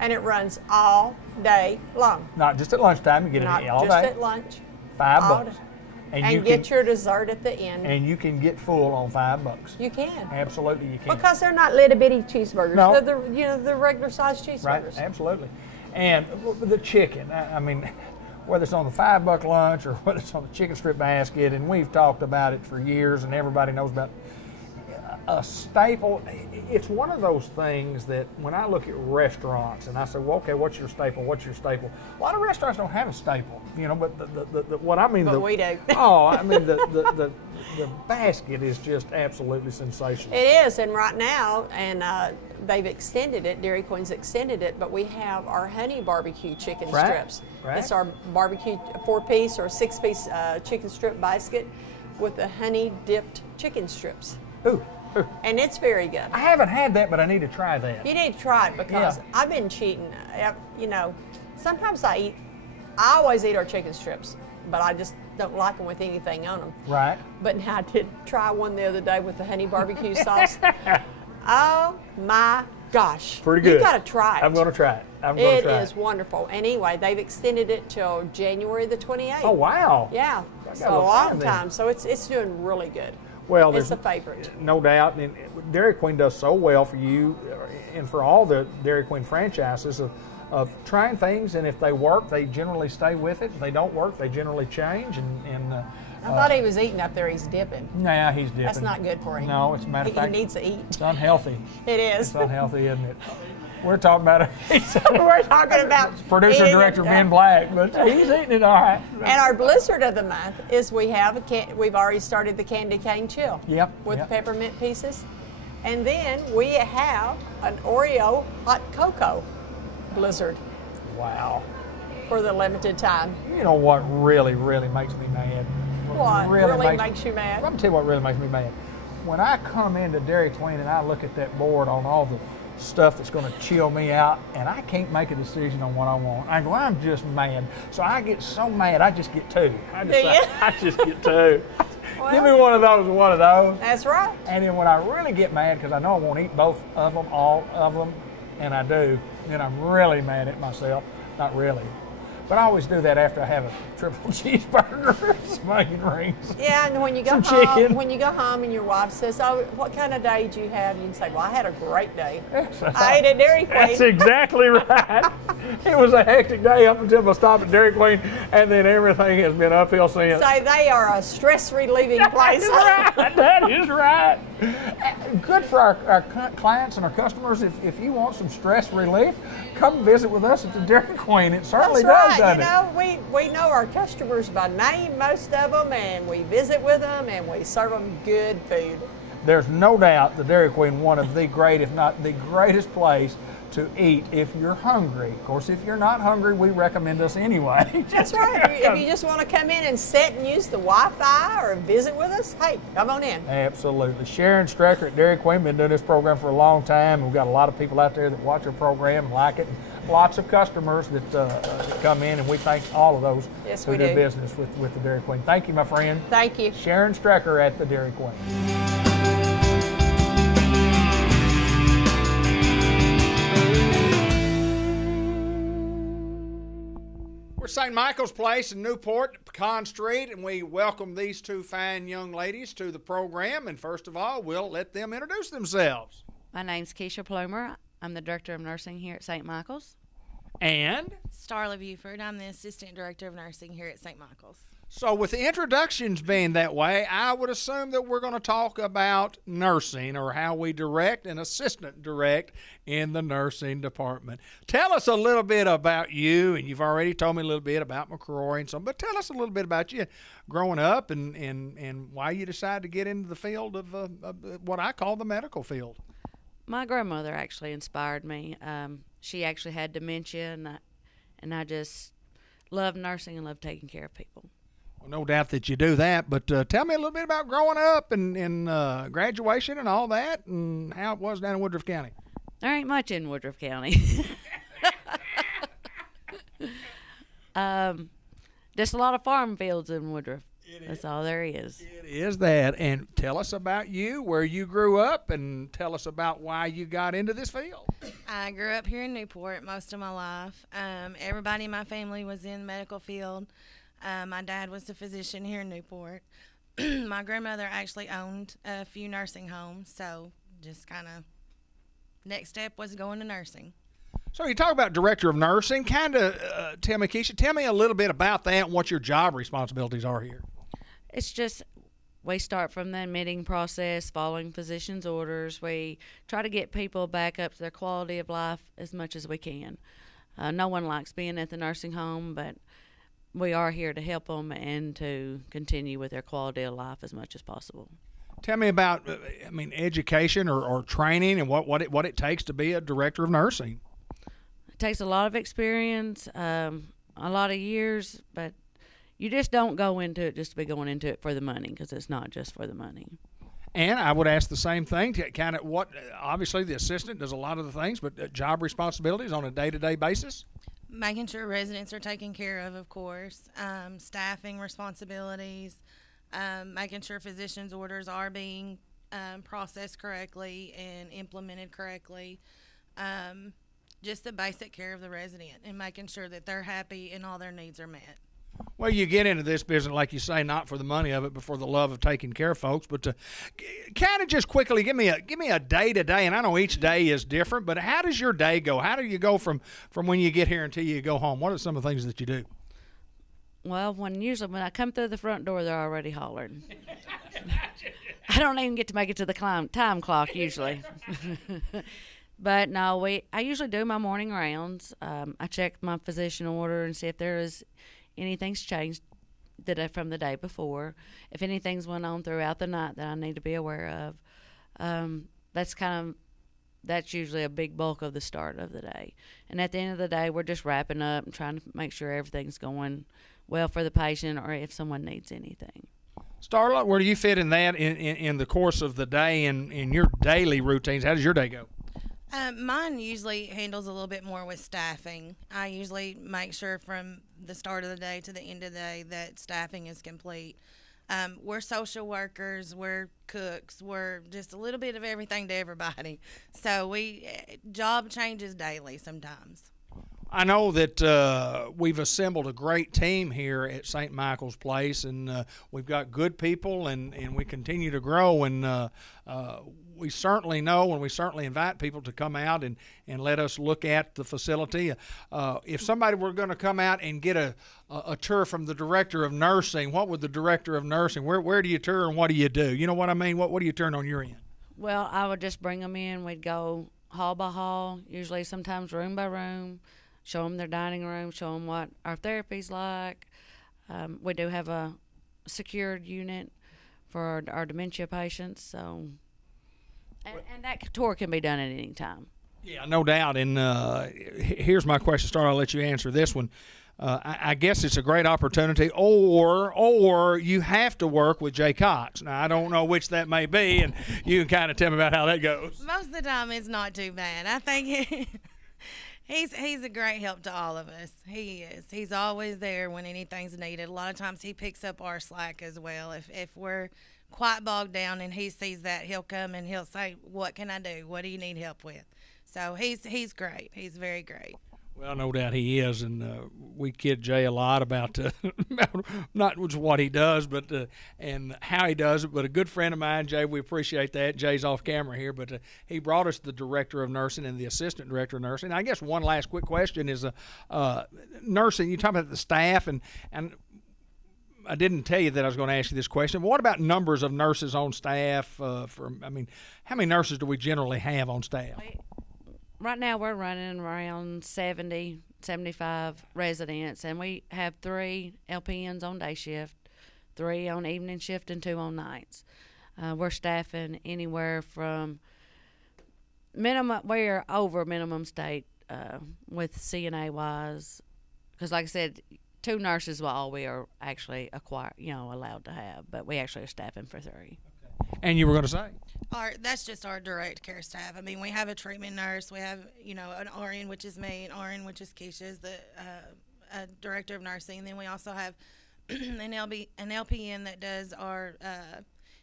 And it runs all day long. Not just at lunchtime. You get Not it all just day. at lunch. $5. all day. And And you get can, your dessert at the end. and you can get full on $5. You can. Absolutely, you can. Because they're not little bitty cheeseburgers. No. They're the regular sized cheeseburgers. Right, absolutely. And the chicken, I mean, whether it's on the $5 lunch or whether it's on the chicken strip basket, and we've talked about it for years, and everybody knows about a staple. It's one of those things that when I look at restaurants and I say, well, okay, what's your staple? What's your staple? A lot of restaurants don't have a staple, you know, but what I mean, But we do. Oh, I mean, the basket is just absolutely sensational. It is, and right now, and they've extended it, Dairy Queen's extended it, but we have our honey barbecue chicken Right, strips. right. It's our barbecue 4-piece or 6-piece chicken strip basket with the honey dipped chicken strips. Ooh. And it's very good. I haven't had that, but I need to try that. You need to try it because Yeah. I've been cheating. You know, sometimes I always eat our chicken strips, but I just don't like them with anything on them. Right. But now I did try one the other day with the honey barbecue sauce. Oh my gosh. Pretty good. You got to try it. I'm going to try it. I'm going to It try is wonderful. And anyway, they've extended it till January the 28th. Oh, wow. Yeah. got So a a little long time then. time. So it's doing really good. Well, It's there's a favorite. no doubt. And Dairy Queen does so well for you and for all the Dairy Queen franchises of trying things, and if they work, they generally stay with it. If they don't work, they generally change. And I thought he was eating up there. He's dipping. nah, he's dipping. That's not good for him. No, it's a matter of He fact, needs to eat. it's unhealthy. It is. It's unhealthy, isn't it? We're talking about We're talking about producer eating director it, Ben Black, but he's eating it all right. And our blizzard of the month is we've already started the candy cane chill. Yep, With yep. peppermint pieces. And then we have an Oreo hot cocoa blizzard Wow. for the limited time. You know what really, really makes me mad? What really makes you mad? Let me tell you what really makes me mad. When I come into Dairy Queen and I look at that board on all the stuff that's going to chill me out, and I can't make a decision on what I want. I go, I'm just mad. So I get so mad, I just get 2. I just get 2. Give me one of those and one of those. That's right. And then when I really get mad, because I know I won't eat both of them, all of them, and I do, then I'm really mad at myself. Not really. But I always do that after I have a triple cheeseburger, some onion rings. Yeah, and when you go home, and your wife says, "Oh, what kind of day did you have?" You can say, "Well, I had a great day. I ate at Dairy Queen." That's exactly right. It was a hectic day up until I stopped at Dairy Queen, and then everything has been uphill since. So they are a stress-relieving place. That is right. Good for our clients and our customers. If you want some stress relief, come visit with us at the Dairy Queen. It certainly does, doesn't it? We know our customers by name, most of them, and we visit with them, and we serve them good food. There's no doubt the Dairy Queen, one of the great, if not the greatest place to eat if you're hungry. Of course, if you're not hungry, we recommend us anyway. That's right. If you just want to come in and sit and use the Wi-Fi or visit with us, hey, come on in. Absolutely. Sharon Strecker at Dairy Queen, been doing this program for a long time. We've got a lot of people out there that watch our program and like it. And lots of customers that come in, and we thank all of those who do business with the Dairy Queen. Thank you, my friend. Thank you. Sharon Strecker at the Dairy Queen. We're St. Michael's Place in Newport, Pecan Street, and we welcome these two fine young ladies to the program. And first of all, we'll let them introduce themselves. My name's Keisha Plumer. I'm the Director of Nursing here at St. Michael's. And? Starla Buford. I'm the Assistant Director of Nursing here at St. Michael's. So with the introductions being that way, I would assume that we're going to talk about nursing, or how we direct and assistant direct in the nursing department. Tell us a little bit about you, and you've already told me a little bit about McCrory and so on, but tell us a little bit about you growing up and why you decided to get into the field of what I call the medical field. My grandmother actually inspired me. She actually had dementia, and I just love nursing and love taking care of people. Well, no doubt that you do that, but tell me a little bit about growing up and graduation and all that, and how it was down in Woodruff County. There ain't much in Woodruff County. Just a lot of farm fields in Woodruff. That's all there is. It is that. And tell us about you, where you grew up, and tell us about why you got into this field. I grew up here in Newport most of my life. Everybody in my family was in the medical field. My dad was a physician here in Newport. My grandmother actually owned a few nursing homes, so just kind of next step was going to nursing. So you talk about director of nursing. Kind of tell me, Keisha, tell me a little bit about that and what your job responsibilities are here. It's just we start from the admitting process, following physician's orders. We try to get people back up to their quality of life as much as we can. No one likes being at the nursing home, but we are here to help them and to continue with their quality of life as much as possible. Tell me about, education or training and what it takes to be a director of nursing. It takes a lot of experience, a lot of years, but you just don't go into it just to be going into it for the money, because it's not just for the money. And I would ask the same thing, kind of obviously the assistant does a lot of the things, but job responsibilities on a day-to-day basis? Making sure residents are taken care of course, staffing responsibilities, making sure physicians' orders are being processed correctly and implemented correctly, just the basic care of the resident and making sure that they're happy and all their needs are met. Well, you get into this business, like you say, not for the money of it, but for the love of taking care of folks. But kind of just quickly, give me a day to day, and I know each day is different. But how does your day go? How do you go from when you get here until you go home? What are some of the things that you do? Well, usually when I come through the front door, they're already hollering. I don't even get to make it to the time clock usually. But no, I usually do my morning rounds. I check my physician order and see if there is anything's changed from the day before. If anything's went on throughout the night that I need to be aware of, that's usually a big bulk of the start of the day. And at the end of the day, we're just wrapping up and trying to make sure everything's going well for the patient, or if someone needs anything. Starla, where do you fit in that in the course of the day and in your daily routines? How does your day go? Mine usually handles a little bit more with staffing. I usually make sure from the start of the day to the end of the day that staffing is complete. We're social workers, we're cooks, we're just a little bit of everything to everybody. So job changes daily sometimes. I know that we've assembled a great team here at St. Michael's Place, and we've got good people, and we continue to grow. And we certainly know, and we certainly invite people to come out and let us look at the facility. If somebody were going to come out and get a tour from the director of nursing, what would the director of nursing? Where do you tour and what do you do? You know what I mean? What do you turn on your end? Well, I would just bring them in. We'd go hall by hall, usually sometimes room by room, show them their dining room, show them what our therapy's like. We do have a secured unit for our dementia patients, so and that tour can be done at any time. Yeah, no doubt. And here's my question. Start. I'll let you answer this one. I guess it's a great opportunity, or you have to work with Jay Cox. Now, I don't know which that may be, and you can kind of tell me about how that goes. Most of the time, it's not too bad. I think he's a great help to all of us. He is. He's always there when anything's needed. A lot of times, he picks up our slack as well. If we're quite bogged down and he sees that, he'll come and he'll say, "What can I do? What do you need help with?" So he's great. He's very great. Well, no doubt he is, and we kid Jay a lot about not just what he does, but and how he does it. But a good friend of mine, Jay, we appreciate that. Jay's off camera here, but he brought us the director of nursing and the assistant director of nursing. I guess one last quick question is nursing. You talk about the staff, and I didn't tell you that I was going to ask you this question. But what about numbers of nurses on staff? How many nurses do we generally have on staff? Right now we're running around 70, 75 residents, and we have 3 LPNs on day shift, 3 on evening shift, and 2 on nights. We're staffing anywhere from minimum, we're over minimum state with CNA-wise, because like I said, 2 nurses is all we are actually allowed to have, but we actually are staffing for 3. And you were going to say? That's just our direct care staff. I mean, we have a treatment nurse. We have, an RN, which is me, an RN, which is Keisha's, the director of nursing. And then we also have an LPN that does our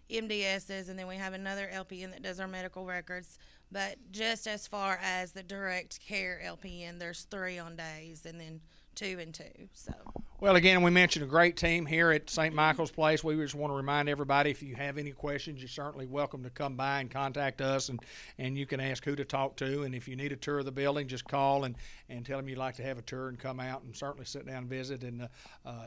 MDSs, and then we have another LPN that does our medical records. But just as far as the direct care LPN, there's 3 on days, and then 2 and 2. So. Well, again, we mentioned a great team here at St. Michael's Place. We just want to remind everybody, if you have any questions, you're certainly welcome to come by and contact us, and you can ask who to talk to. And if you need a tour of the building, just call and tell them you'd like to have a tour and come out and certainly sit down and visit. And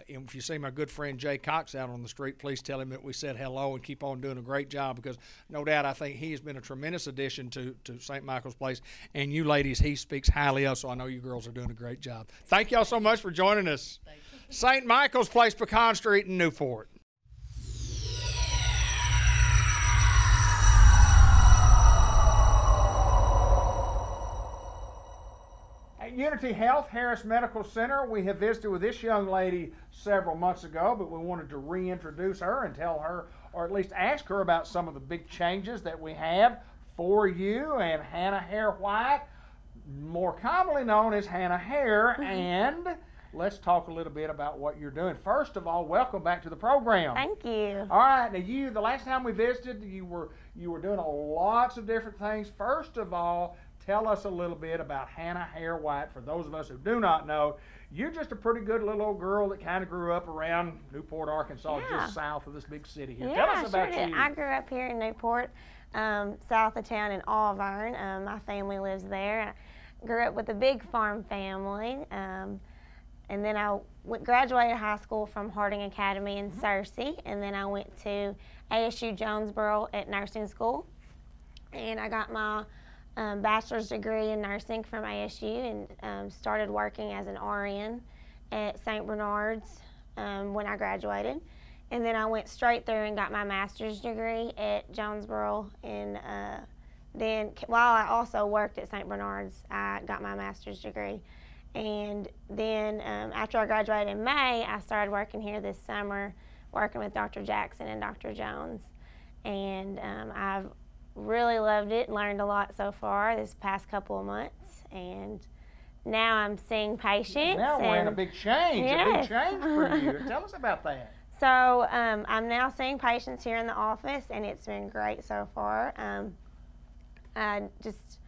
if you see my good friend Jay Cox out on the street, please tell him that we said hello and keep on doing a great job, because no doubt I think he has been a tremendous addition to St. Michael's Place. And you ladies, he speaks highly of, so I know you girls are doing a great job. Thank y'all so much for joining us. St. Michael's Place, Pecan Street in Newport. At Unity Health Harris Medical Center, we have visited with this young lady several months ago, but we wanted to reintroduce her and tell her, or at least ask her, about some of the big changes that we have for you. And Hannah Hare White, more commonly known as Hannah Hare, and let's talk a little bit about what you're doing. First of all, welcome back to the program. Thank you. All right, now the last time we visited, you were doing lots of different things. First of all, tell us a little bit about Hannah Hare White. For those of us who do not know, you're just a pretty good little old girl that kind of grew up around Newport, Arkansas, just south of this big city here. Tell us about you. I grew up here in Newport, south of town in Auburn. My family lives there. I grew up with a big farm family. And then I graduated high school from Harding Academy in Searcy, and then I went to ASU Jonesboro at nursing school, and I got my bachelor's degree in nursing from ASU, and started working as an RN at St. Bernard's when I graduated. And then I went straight through and got my master's degree at Jonesboro, and then while I also worked at St. Bernard's, I got my master's degree. And then after I graduated in May, I started working here this summer, working with Dr. Jackson and Dr. Jones. And I've really loved it, learned a lot so far this past couple of months. And now I'm seeing patients. Now we're in a big change, a big change for you. Tell us about that. So I'm now seeing patients here in the office, and it's been great so far. I just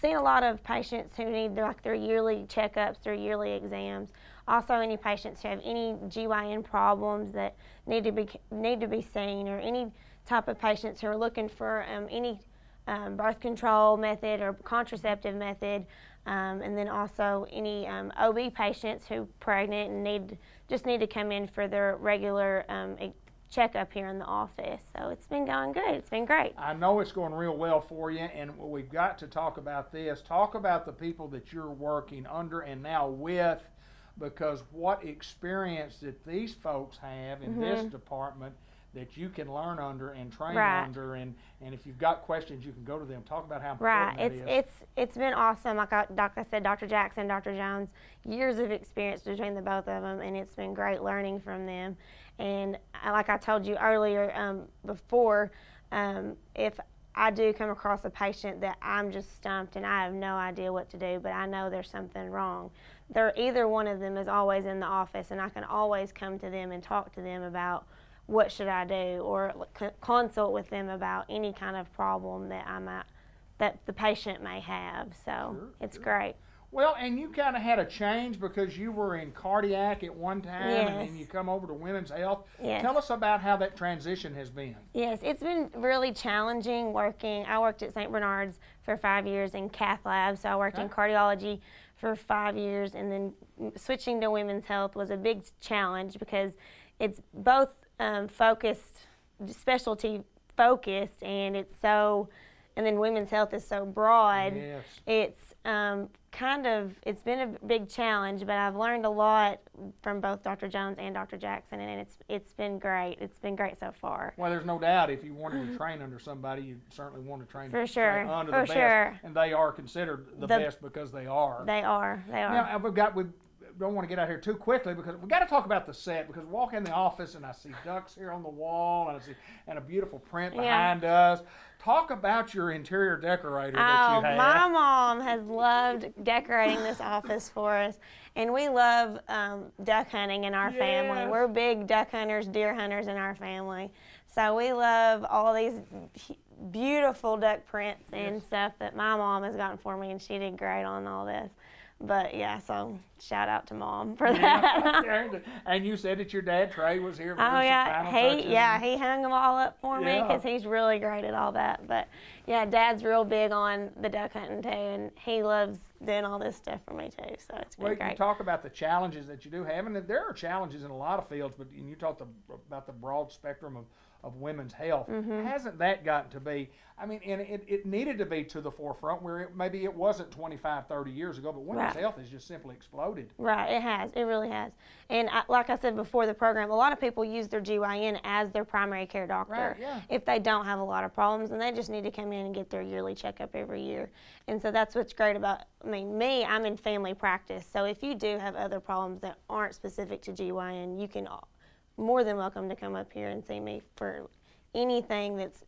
seen a lot of patients who need like their yearly checkups, their yearly exams. Also, any patients who have any GYN problems that need to be seen, or any type of patients who are looking for any birth control method or contraceptive method, and then also any OB patients who are pregnant and just need to come in for their regular checkup here in the office. So it's been going good. It's been great. I know it's going real well for you, and we've got to talk about this. Talk about the people that you're working under and now with, because what experience that these folks have in this department that you can learn under and train under, and if you've got questions, you can go to them. Talk about how important that is. It's been awesome. Like I said, Dr. Jackson, Dr. Jones, years of experience between the both of them, and it's been great learning from them. And like I told you earlier before, if I do come across a patient that I'm just stumped and I have no idea what to do, but I know there's something wrong, either one of them is always in the office, and I can always come to them and talk to them about what should I do, or consult with them about any kind of problem that the patient may have. So it's great. Well, and you kind of had a change because you were in cardiac at one time, and then you come over to women's health. Tell us about how that transition has been. Yes, it's been really challenging working. I worked at St. Bernard's for 5 years in cath lab, so I worked in cardiology for 5 years, and then switching to women's health was a big challenge because it's both specialty focused, and and then women's health is so broad. It's it's been a big challenge, but I've learned a lot from both Dr. Jones and Dr. Jackson, and it's been great. It's been great so far. Well, there's no doubt if you wanted to train under somebody, you certainly want to train under the best. And they are considered the best because they are. They are. Now, we don't want to get out here too quickly because we've got to talk about the set, because we walk in the office and I see ducks here on the wall, and a beautiful print behind us. Talk about your interior decorator that you have. My mom has loved decorating this office for us, and we love duck hunting in our family. We're big duck hunters, deer hunters in our family. So we love all these beautiful duck prints and stuff that my mom has gotten for me, and she did great on all this. But yeah, so shout out to Mom for that. And you said that your dad Trey was here. Oh yeah, he hung them all up for me because he's really great at all that. But yeah, Dad's real big on the duck hunting too, and he loves doing all this stuff for me too. So it's been great. You talk about the challenges that you do have, and there are challenges in a lot of fields. But you talked about the broad spectrum of women's health. Hasn't that gotten to be, I mean, and it needed to be to the forefront where maybe it wasn't 25, 30 years ago, but women's health has just simply exploded. Right, it has. It really has. And like I said before the program, a lot of people use their GYN as their primary care doctor if they don't have a lot of problems, and they just need to come in and get their yearly checkup every year. And so that's what's great about, me, I'm in family practice. So if you do have other problems that aren't specific to GYN, you can more than welcome to come up here and see me for anything that's,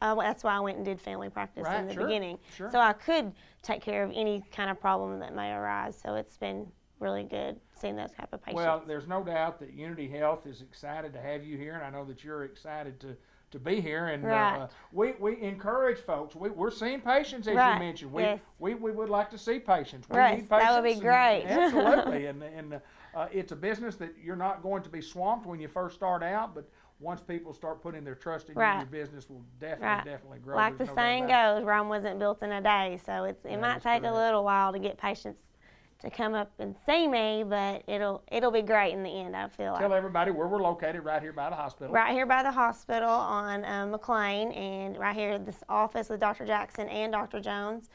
that's why I went and did family practice in the beginning. So I could take care of any kind of problem that may arise. So it's been really good seeing those type of patients. Well, there's no doubt that Unity Health is excited to have you here, and I know that you're excited to be here. And we encourage folks. We're seeing patients, as you mentioned. We would like to see patients. We need patients. That would be great. Absolutely. and it's a business that you're not going to be swamped when you first start out, but once people start putting their trust in you, your business will definitely grow. Like the saying goes, Rome wasn't built in a day, so it might take a little while to get patients to come up and see me, but it'll be great in the end, I feel like. Tell everybody where we're located, right here by the hospital. Right here by the hospital on McLean, and right here at this office with Dr. Jackson and Dr. Jones.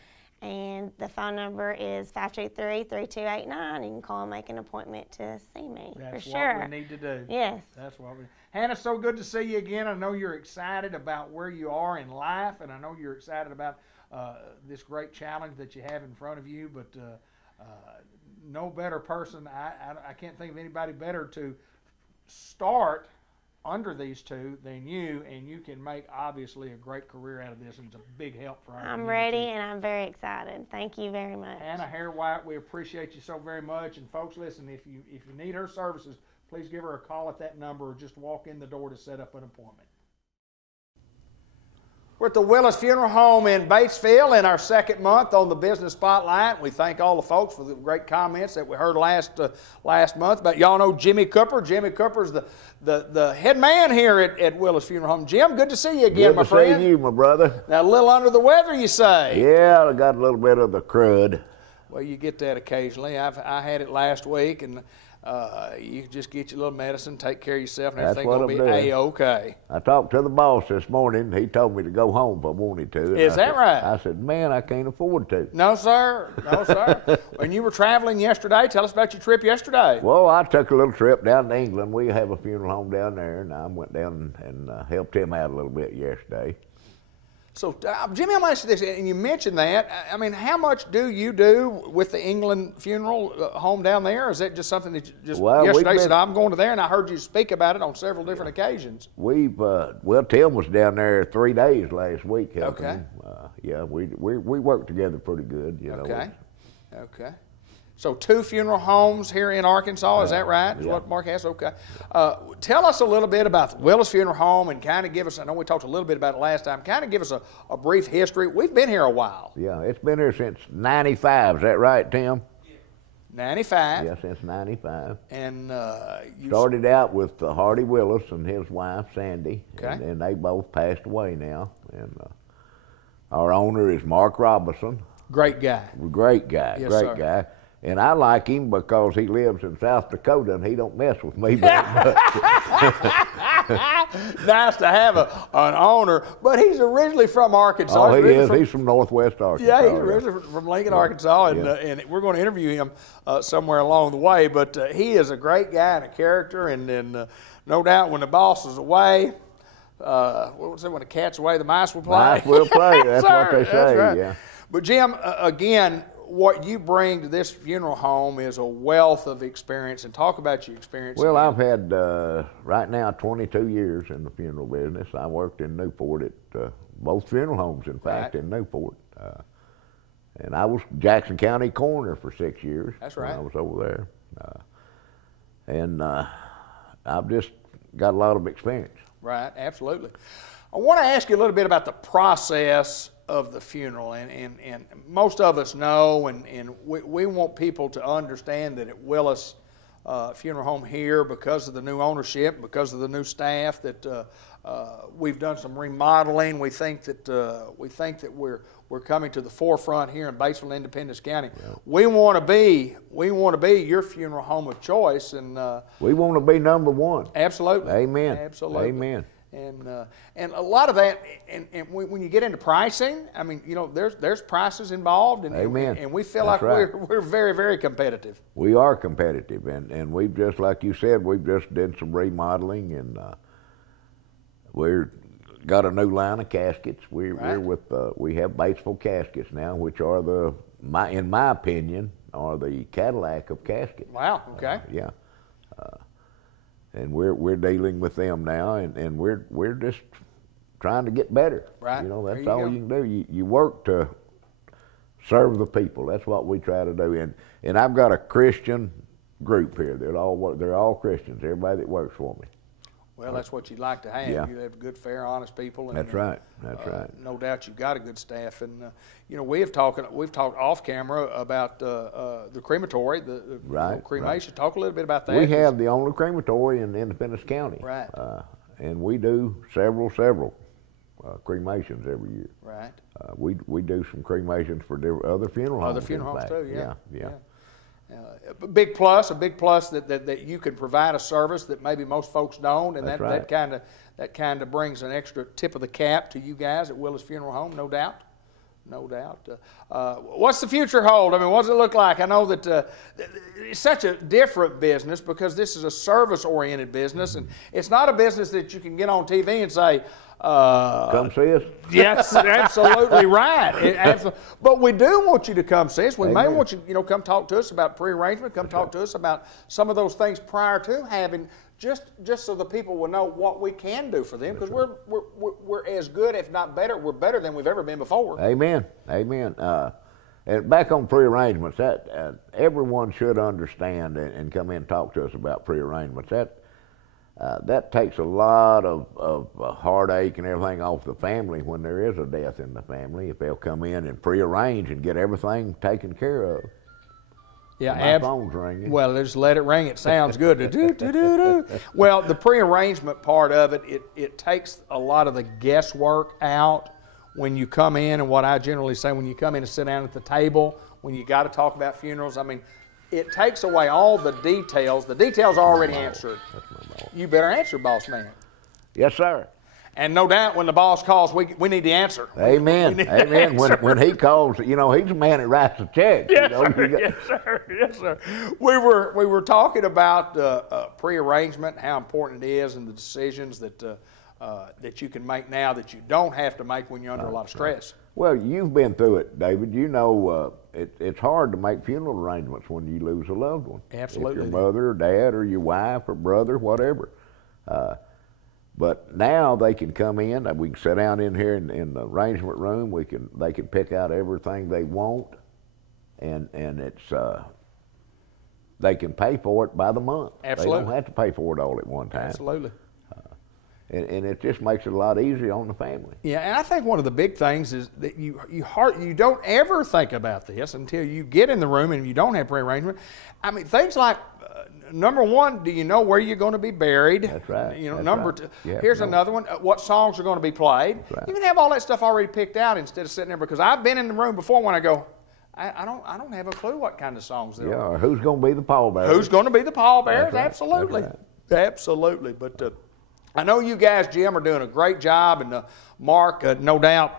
And the phone number is 523-3289. You can call and make an appointment to see me. That's for sure. what we need to do. Yes. That's what we. Hannah, so good to see you again. I know you're excited about where you are in life, and I know you're excited about this great challenge that you have in front of you. But no better person. I can't think of anybody better to start under these two than you, and you can make obviously a great career out of this, and it's a big help for our community. I'm ready, and I'm very excited. Thank you very much. Hannah Hare-White, we appreciate you so very much. And folks, listen, if you need her services, please give her a call at that number, or just walk in the door to set up an appointment. We're at the Willis Funeral Home in Batesville in our second month on the Business Spotlight. We thank all the folks for the great comments that we heard last month. But y'all know Jimmy Cooper. Jimmy Cooper's the head man here at Willis Funeral Home. Jim, good to see you again, my friend. Good to see you, my brother. Now, a little under the weather, you say? Yeah, I got a little bit of the crud. Well, you get that occasionally. I had it last week, and you just get your little medicine, take care of yourself, and everything's going to be A-okay. I talked to the boss this morning. He told me to go home if I wanted to. Is that right? I said, man, I can't afford to. No, sir. No, sir. When you were traveling yesterday, tell us about your trip yesterday. Well, I took a little trip down to England. We have a funeral home down there, and I went down and helped him out a little bit yesterday. So, Jimmy, I'm going to ask you this, and you mentioned that. I mean, how much do you do with the England funeral home down there? Or is that just something that you just yesterday said, I'm going to there, and I heard you speak about it on several different occasions? Well, Tim was down there 3 days last week helping Okay. him. Yeah, we work together pretty good, you know. Okay. Okay. So 2 funeral homes here in Arkansas, is that right? Is yeah. what Mark has? Okay. Tell us a little bit about the Willis Funeral Home and kind of give us, I know we talked a little bit about it last time, kind of give us a brief history. We've been here a while. Yeah, it's been here since 95, is that right, Tim? 95. Yeah, since 95. And you started out with Hardy Willis and his wife, Sandy. Okay. And they both passed away now. And our owner is Mark Robinson. Great guy. Great guy, Yes, great sir. guy. And I like him because he lives in South Dakota and he don't mess with me very much. Nice to have an owner, but he's originally from Arkansas. Oh, he is. He's from Northwest Arkansas. Yeah, he's originally from Lincoln, Arkansas, and we're going to interview him somewhere along the way. But he is a great guy and a character, and no doubt when the boss is away, what was it? When the cat's away, the mice will play. Mice will play. That's what they say. That's right. Yeah. But Jim, again, what you bring to this funeral home is a wealth of experience, and talk about your experience. Well, I've had, right now, 22 years in the funeral business. I worked in Newport at both funeral homes, in fact, in Newport. And I was Jackson County coroner for 6 years. That's right. When I was over there. I've just got a lot of experience. Right, absolutely. I want to ask you a little bit about the process of the funeral, and most of us know, and we want people to understand that at Willis Funeral Home here, because of the new ownership, because of the new staff, that we've done some remodeling. We think that we're coming to the forefront here in Batesville, Independence County. Yeah. We want to be your funeral home of choice, and we want to be number one. Absolutely. Amen. Absolutely. Amen. And a lot of that, and when you get into pricing, I mean, you know, there's prices involved, and Amen. And we feel That's like right. we're very, very competitive. We are competitive, and we've just, like you said, we've just did some remodeling, and we're got a new line of caskets. We're with we have Batesville caskets now, which are in my opinion, are the Cadillac of caskets. Wow. Okay. Yeah. And we're dealing with them now, and we're just trying to get better. Right. You know, that's all you can do. You work to serve the people. That's what we try to do. And I've got a Christian group here. They're all Christians. Everybody that works for me. Well, that's what you'd like to have. Yeah. You have good, fair, honest people. And, that's right. That's right. No doubt you've got a good staff. And you know, we've talked off camera about the crematory, the cremation. Right. Talk a little bit about that. We have the only crematory in Independence County. Right. And we do several cremations every year. Right. We do some cremations for other funeral homes. Other funeral homes too. Yeah. Yeah. A big plus that you can provide a service that maybe most folks don't, and that kind of brings an extra tip of the cap to you guys at Willis Funeral Home, no doubt. No doubt. What's the future hold? I mean, what does it look like? I know that it's such a different business because this is a service-oriented business, and it's not a business that you can get on TV and say, come see us? Yes, absolutely right. But we do want you to come see us. We may want you to come talk to us about prearrangement, come talk to us about some of those things prior to having, just so the people will know what we can do for them, because we're as good, if not better. We're better than we've ever been before. Amen. Amen. And back on prearrangements, that everyone should understand and come in and talk to us about prearrangements. that takes a lot of heartache and everything off the family when there is a death in the family, if they'll come in and prearrange and get everything taken care of. Yeah, my phone's ringing. Well, just let it ring. It sounds good. Well, the prearrangement part of it, it takes a lot of the guesswork out when you come in, and what I generally say when you come in and sit down at the table, when you got to talk about funerals, I mean, it takes away all the details. The details are already answered. That's my boss. You better answer, boss man. Yes, sir. And no doubt when the boss calls, we need the answer. Amen. Amen. When he calls, you know, he's the man that writes the check. Yes, you know? sir. Yes, sir. Yes, sir. We were talking about prearrangement, how important it is, and the decisions that you can make now that you don't have to make when you're under a lot of stress. Well, you've been through it, David. You know, it's hard to make funeral arrangements when you lose a loved one. Absolutely. If your mother or dad or your wife or brother, whatever. But now they can come in. We can sit down in here in the arrangement room. They can pick out everything they want, and it's they can pay for it by the month. Absolutely. They don't have to pay for it all at one time. Absolutely. And it just makes it a lot easier on the family. Yeah, and I think one of the big things is that you don't ever think about this until you get in the room and you don't have prearrangement. I mean, things like, number one, do you know where you're going to be buried? That's right. You know, That's number right. two, Yeah, here's another one, what songs are going to be played. Right. You can have all that stuff already picked out instead of sitting there, because I've been in the room before when I go, I don't have a clue what kind of songs there are. Yeah, or who's going to be the pallbearers? Who's going to be the pallbearers? Right. Absolutely. Right. Absolutely. But I know you guys, Jim, are doing a great job, and Mark, no doubt,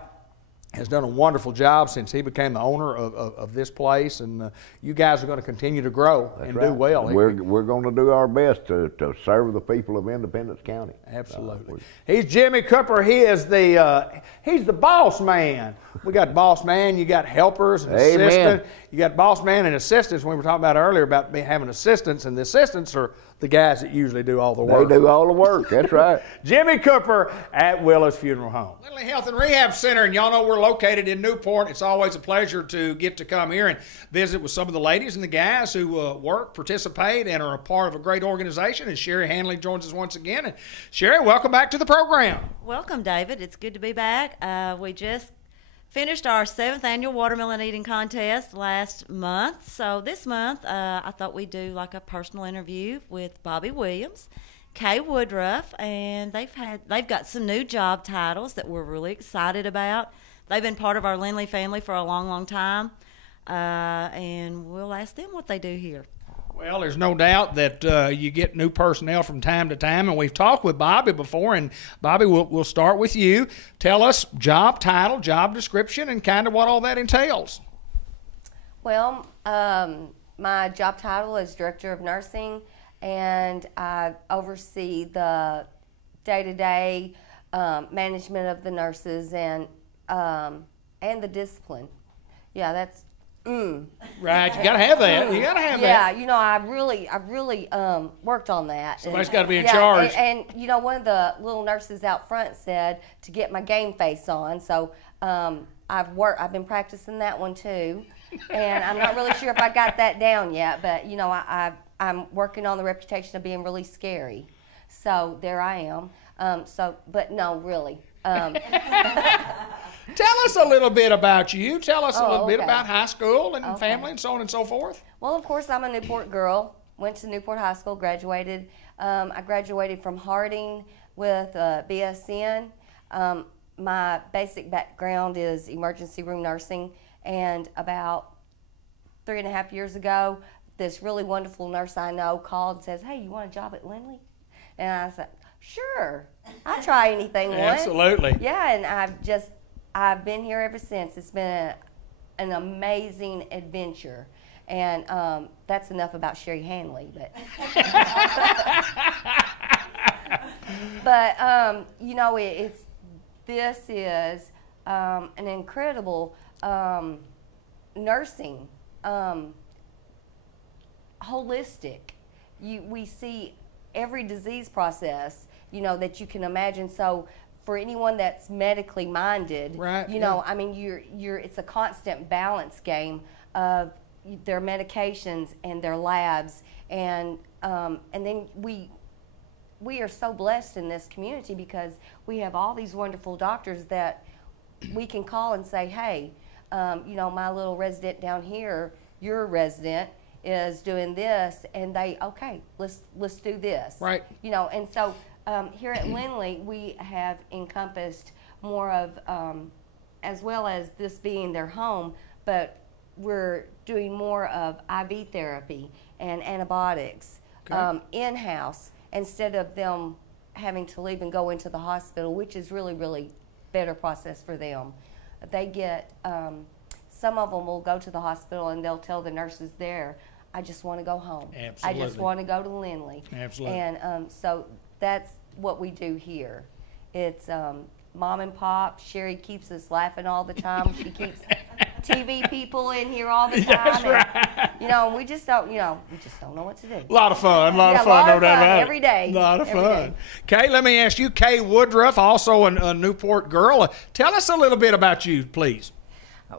has done a wonderful job since he became the owner of this place, and you guys are going to continue to grow and do well. We're going to do our best to serve the people of Independence County. Absolutely. He's Jimmy Cooper. He is he's the boss man. We got boss man. You got helpers and assistants. You got boss man and assistants. We were talking about earlier about having assistants, and the assistants are the guys that usually do all the work. They do all the work. That's right. Jimmy Cooper at Willis Funeral Home. Lindley Health and Rehab Center, and y'all know we're located in Newport. It's always a pleasure to get to come here and visit with some of the ladies and the guys who work, participate, and are a part of a great organization. And Sherry Hanley joins us once again. And Sherry, welcome back to the program. Welcome, David. It's good to be back. We just finished our 7th annual watermelon eating contest last month. So this month, I thought we'd do like a personal interview with Bobby Williams, Kay Woodruff, and they've got some new job titles that we're really excited about. They've been part of our Lindley family for a long, long time, and we'll ask them what they do here. Well, there's no doubt that you get new personnel from time to time, and we've talked with Bobby before. And Bobby, we'll start with you. Tell us job title, job description, and kind of what all that entails. Well, my job title is Director of Nursing, and I oversee the day-to-day management of the nurses and the discipline. Yeah, that's. Right, you got to have that. You got to have that. Yeah, you know, I really worked on that. Somebody's got to be in charge. And you know, one of the little nurses out front said to get my game face on. So I've been practicing that one too, and I'm not really sure if I got that down yet. But you know, I'm working on the reputation of being really scary. So there I am. But no, really. Tell us a little bit about you. Tell us a little bit about high school and family and so on and so forth. Well, of course, I'm a Newport girl. Went to Newport High School, graduated. I graduated from Harding with a BSN. My basic background is emergency room nursing, and about 3.5 years ago, this really wonderful nurse I know called and says, "Hey, you want a job at Lindley?" And I said, "Sure, I'll try anything once." Absolutely. Yeah, and I've been here ever since. It's been an amazing adventure. And that's enough about Sherry Hanley. But you know, this is an incredible nursing, holistic. We see every disease process, you know, that you can imagine. So for anyone that's medically minded, right, you know, I mean, it's a constant balance game of their medications and their labs, and then we we are so blessed in this community because we have all these wonderful doctors that we can call and say, hey, you know, my little resident down here, your resident is doing this, and they, okay, let's do this. Right. You know, and so here at Lindley, we have encompassed more of, as well as this being their home, but we're doing more of IV therapy and antibiotics in-house instead of them having to leave and go into the hospital, which is really, really better process for them. They get, some of them will go to the hospital and they'll tell the nurses there, I just want to go home. Absolutely. I just want to go to Lindley. Absolutely. And so that's what we do here. It's mom and pop. Sherry keeps us laughing all the time. She keeps TV people in here all the time. That's right. And, you know, we just don't know what to do. A lot of fun, no doubt about it. Every day. A lot of fun. Kay, let me ask you, Kay Woodruff, also a Newport girl. Tell us a little bit about you, please.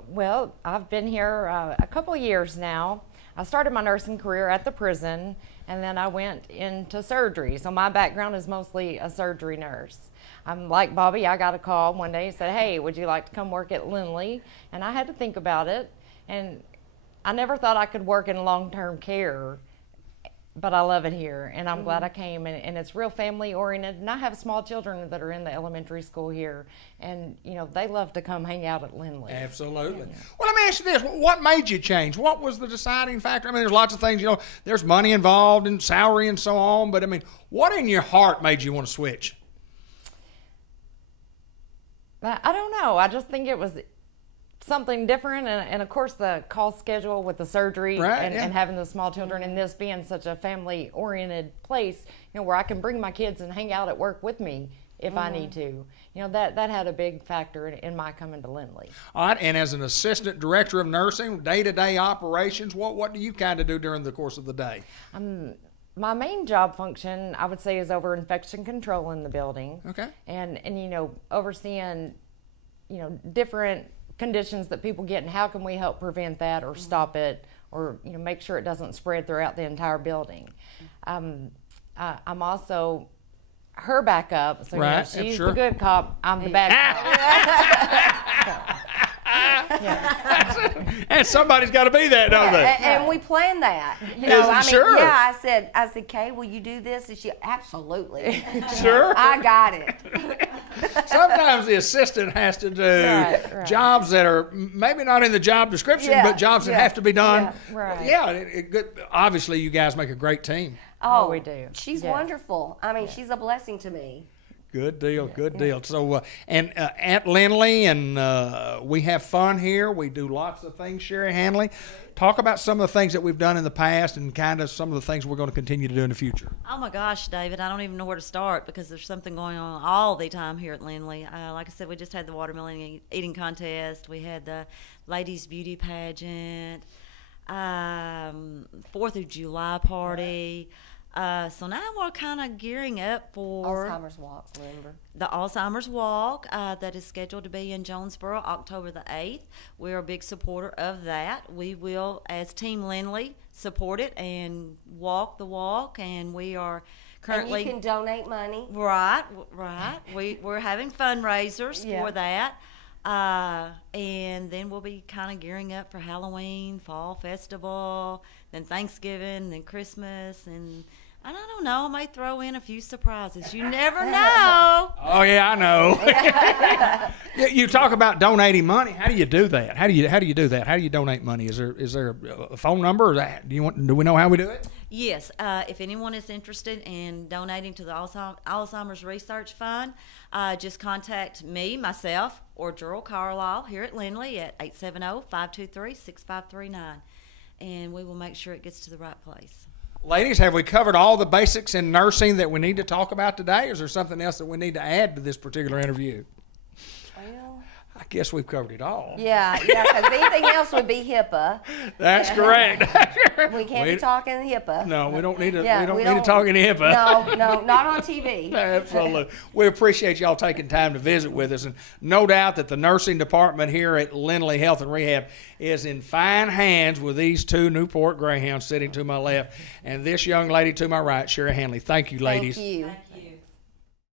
Well, I've been here a couple years now. I started my nursing career at the prison, and then I went into surgery. So my background is mostly a surgery nurse. I'm like Bobby, I got a call one day and said, hey, would you like to come work at Lindley? And I had to think about it, and I never thought I could work in long-term care, but I love it here, and I'm glad I came, and it's real family-oriented, and I have small children that are in the elementary school here, and, you know, they love to come hang out at Lindley. Absolutely. Yeah. Well, let me ask you this. What made you change? What was the deciding factor? I mean, there's lots of things, you know, there's money involved and salary and so on, but, I mean, what in your heart made you want to switch? I don't know. I just think it was something different, and of course the call schedule with the surgery and having the small children, and this being such a family-oriented place, you know, where I can bring my kids and hang out at work with me if I need to. You know, that had a big factor in my coming to Lindley. All right, and as an assistant director of nursing, day-to-day operations, what do you kind of do during the course of the day? My main job function, I would say, is over infection control in the building. Okay. And you know, overseeing, you know, different conditions that people get and how can we help prevent that or stop it, or, you know, make sure it doesn't spread throughout the entire building. I'm also her backup, so you know, she's the good cop, I'm the bad cop. And somebody's got to be that, don't they? And we planned that. You know, I mean, yeah, I said, Kay, will you do this? And she, absolutely. Sure. I got it. Sometimes the assistant has to do jobs that are maybe not in the job description, but jobs that have to be done. Obviously, you guys make a great team. Oh, we do. She's wonderful. I mean, she's a blessing to me. Good deal, good deal. So, at Lindley, and we have fun here. We do lots of things, Sherry Hanley. Talk about some of the things that we've done in the past and kind of some of the things we're going to continue to do in the future. Oh, my gosh, David, I don't even know where to start because there's something going on all the time here at Lindley. Like I said, we just had the watermelon eating contest. We had the ladies' beauty pageant, 4th of July party. So now we're kind of gearing up for Alzheimer's Walk, remember? The Alzheimer's Walk that is scheduled to be in Jonesboro October the 8th. We're a big supporter of that. We will, as Team Lindley, support it and walk the walk, and we are currently... And you can donate money. Right. We're having fundraisers for that. And then we'll be kind of gearing up for Halloween, Fall Festival, then Thanksgiving, then Christmas, and I don't know, I might throw in a few surprises. You never know. Oh yeah, I know. You talk about donating money. How do you do that? How do you do that? How do you donate money? Is there a phone number? Or do we know how we do it? Yes. If anyone is interested in donating to the Alzheimer's Research Fund, just contact me, myself, or Gerald Carlisle here at Lindley at 870-523-6539, and we will make sure it gets to the right place. Ladies, have we covered all the basics in nursing that we need to talk about today, or is there something else that we need to add to this particular interview? Well, I guess we've covered it all. Yeah, because anything else would be HIPAA. That's correct. We can't be talking HIPAA. No, we don't need to. We don't need to talk any HIPAA. No, not on TV. Absolutely. We appreciate y'all taking time to visit with us, and no doubt that the nursing department here at Lindley Health and Rehab is in fine hands with these two Newport Greyhounds sitting to my left, and this young lady to my right, Sherry Hanley. Thank you, ladies. Thank you.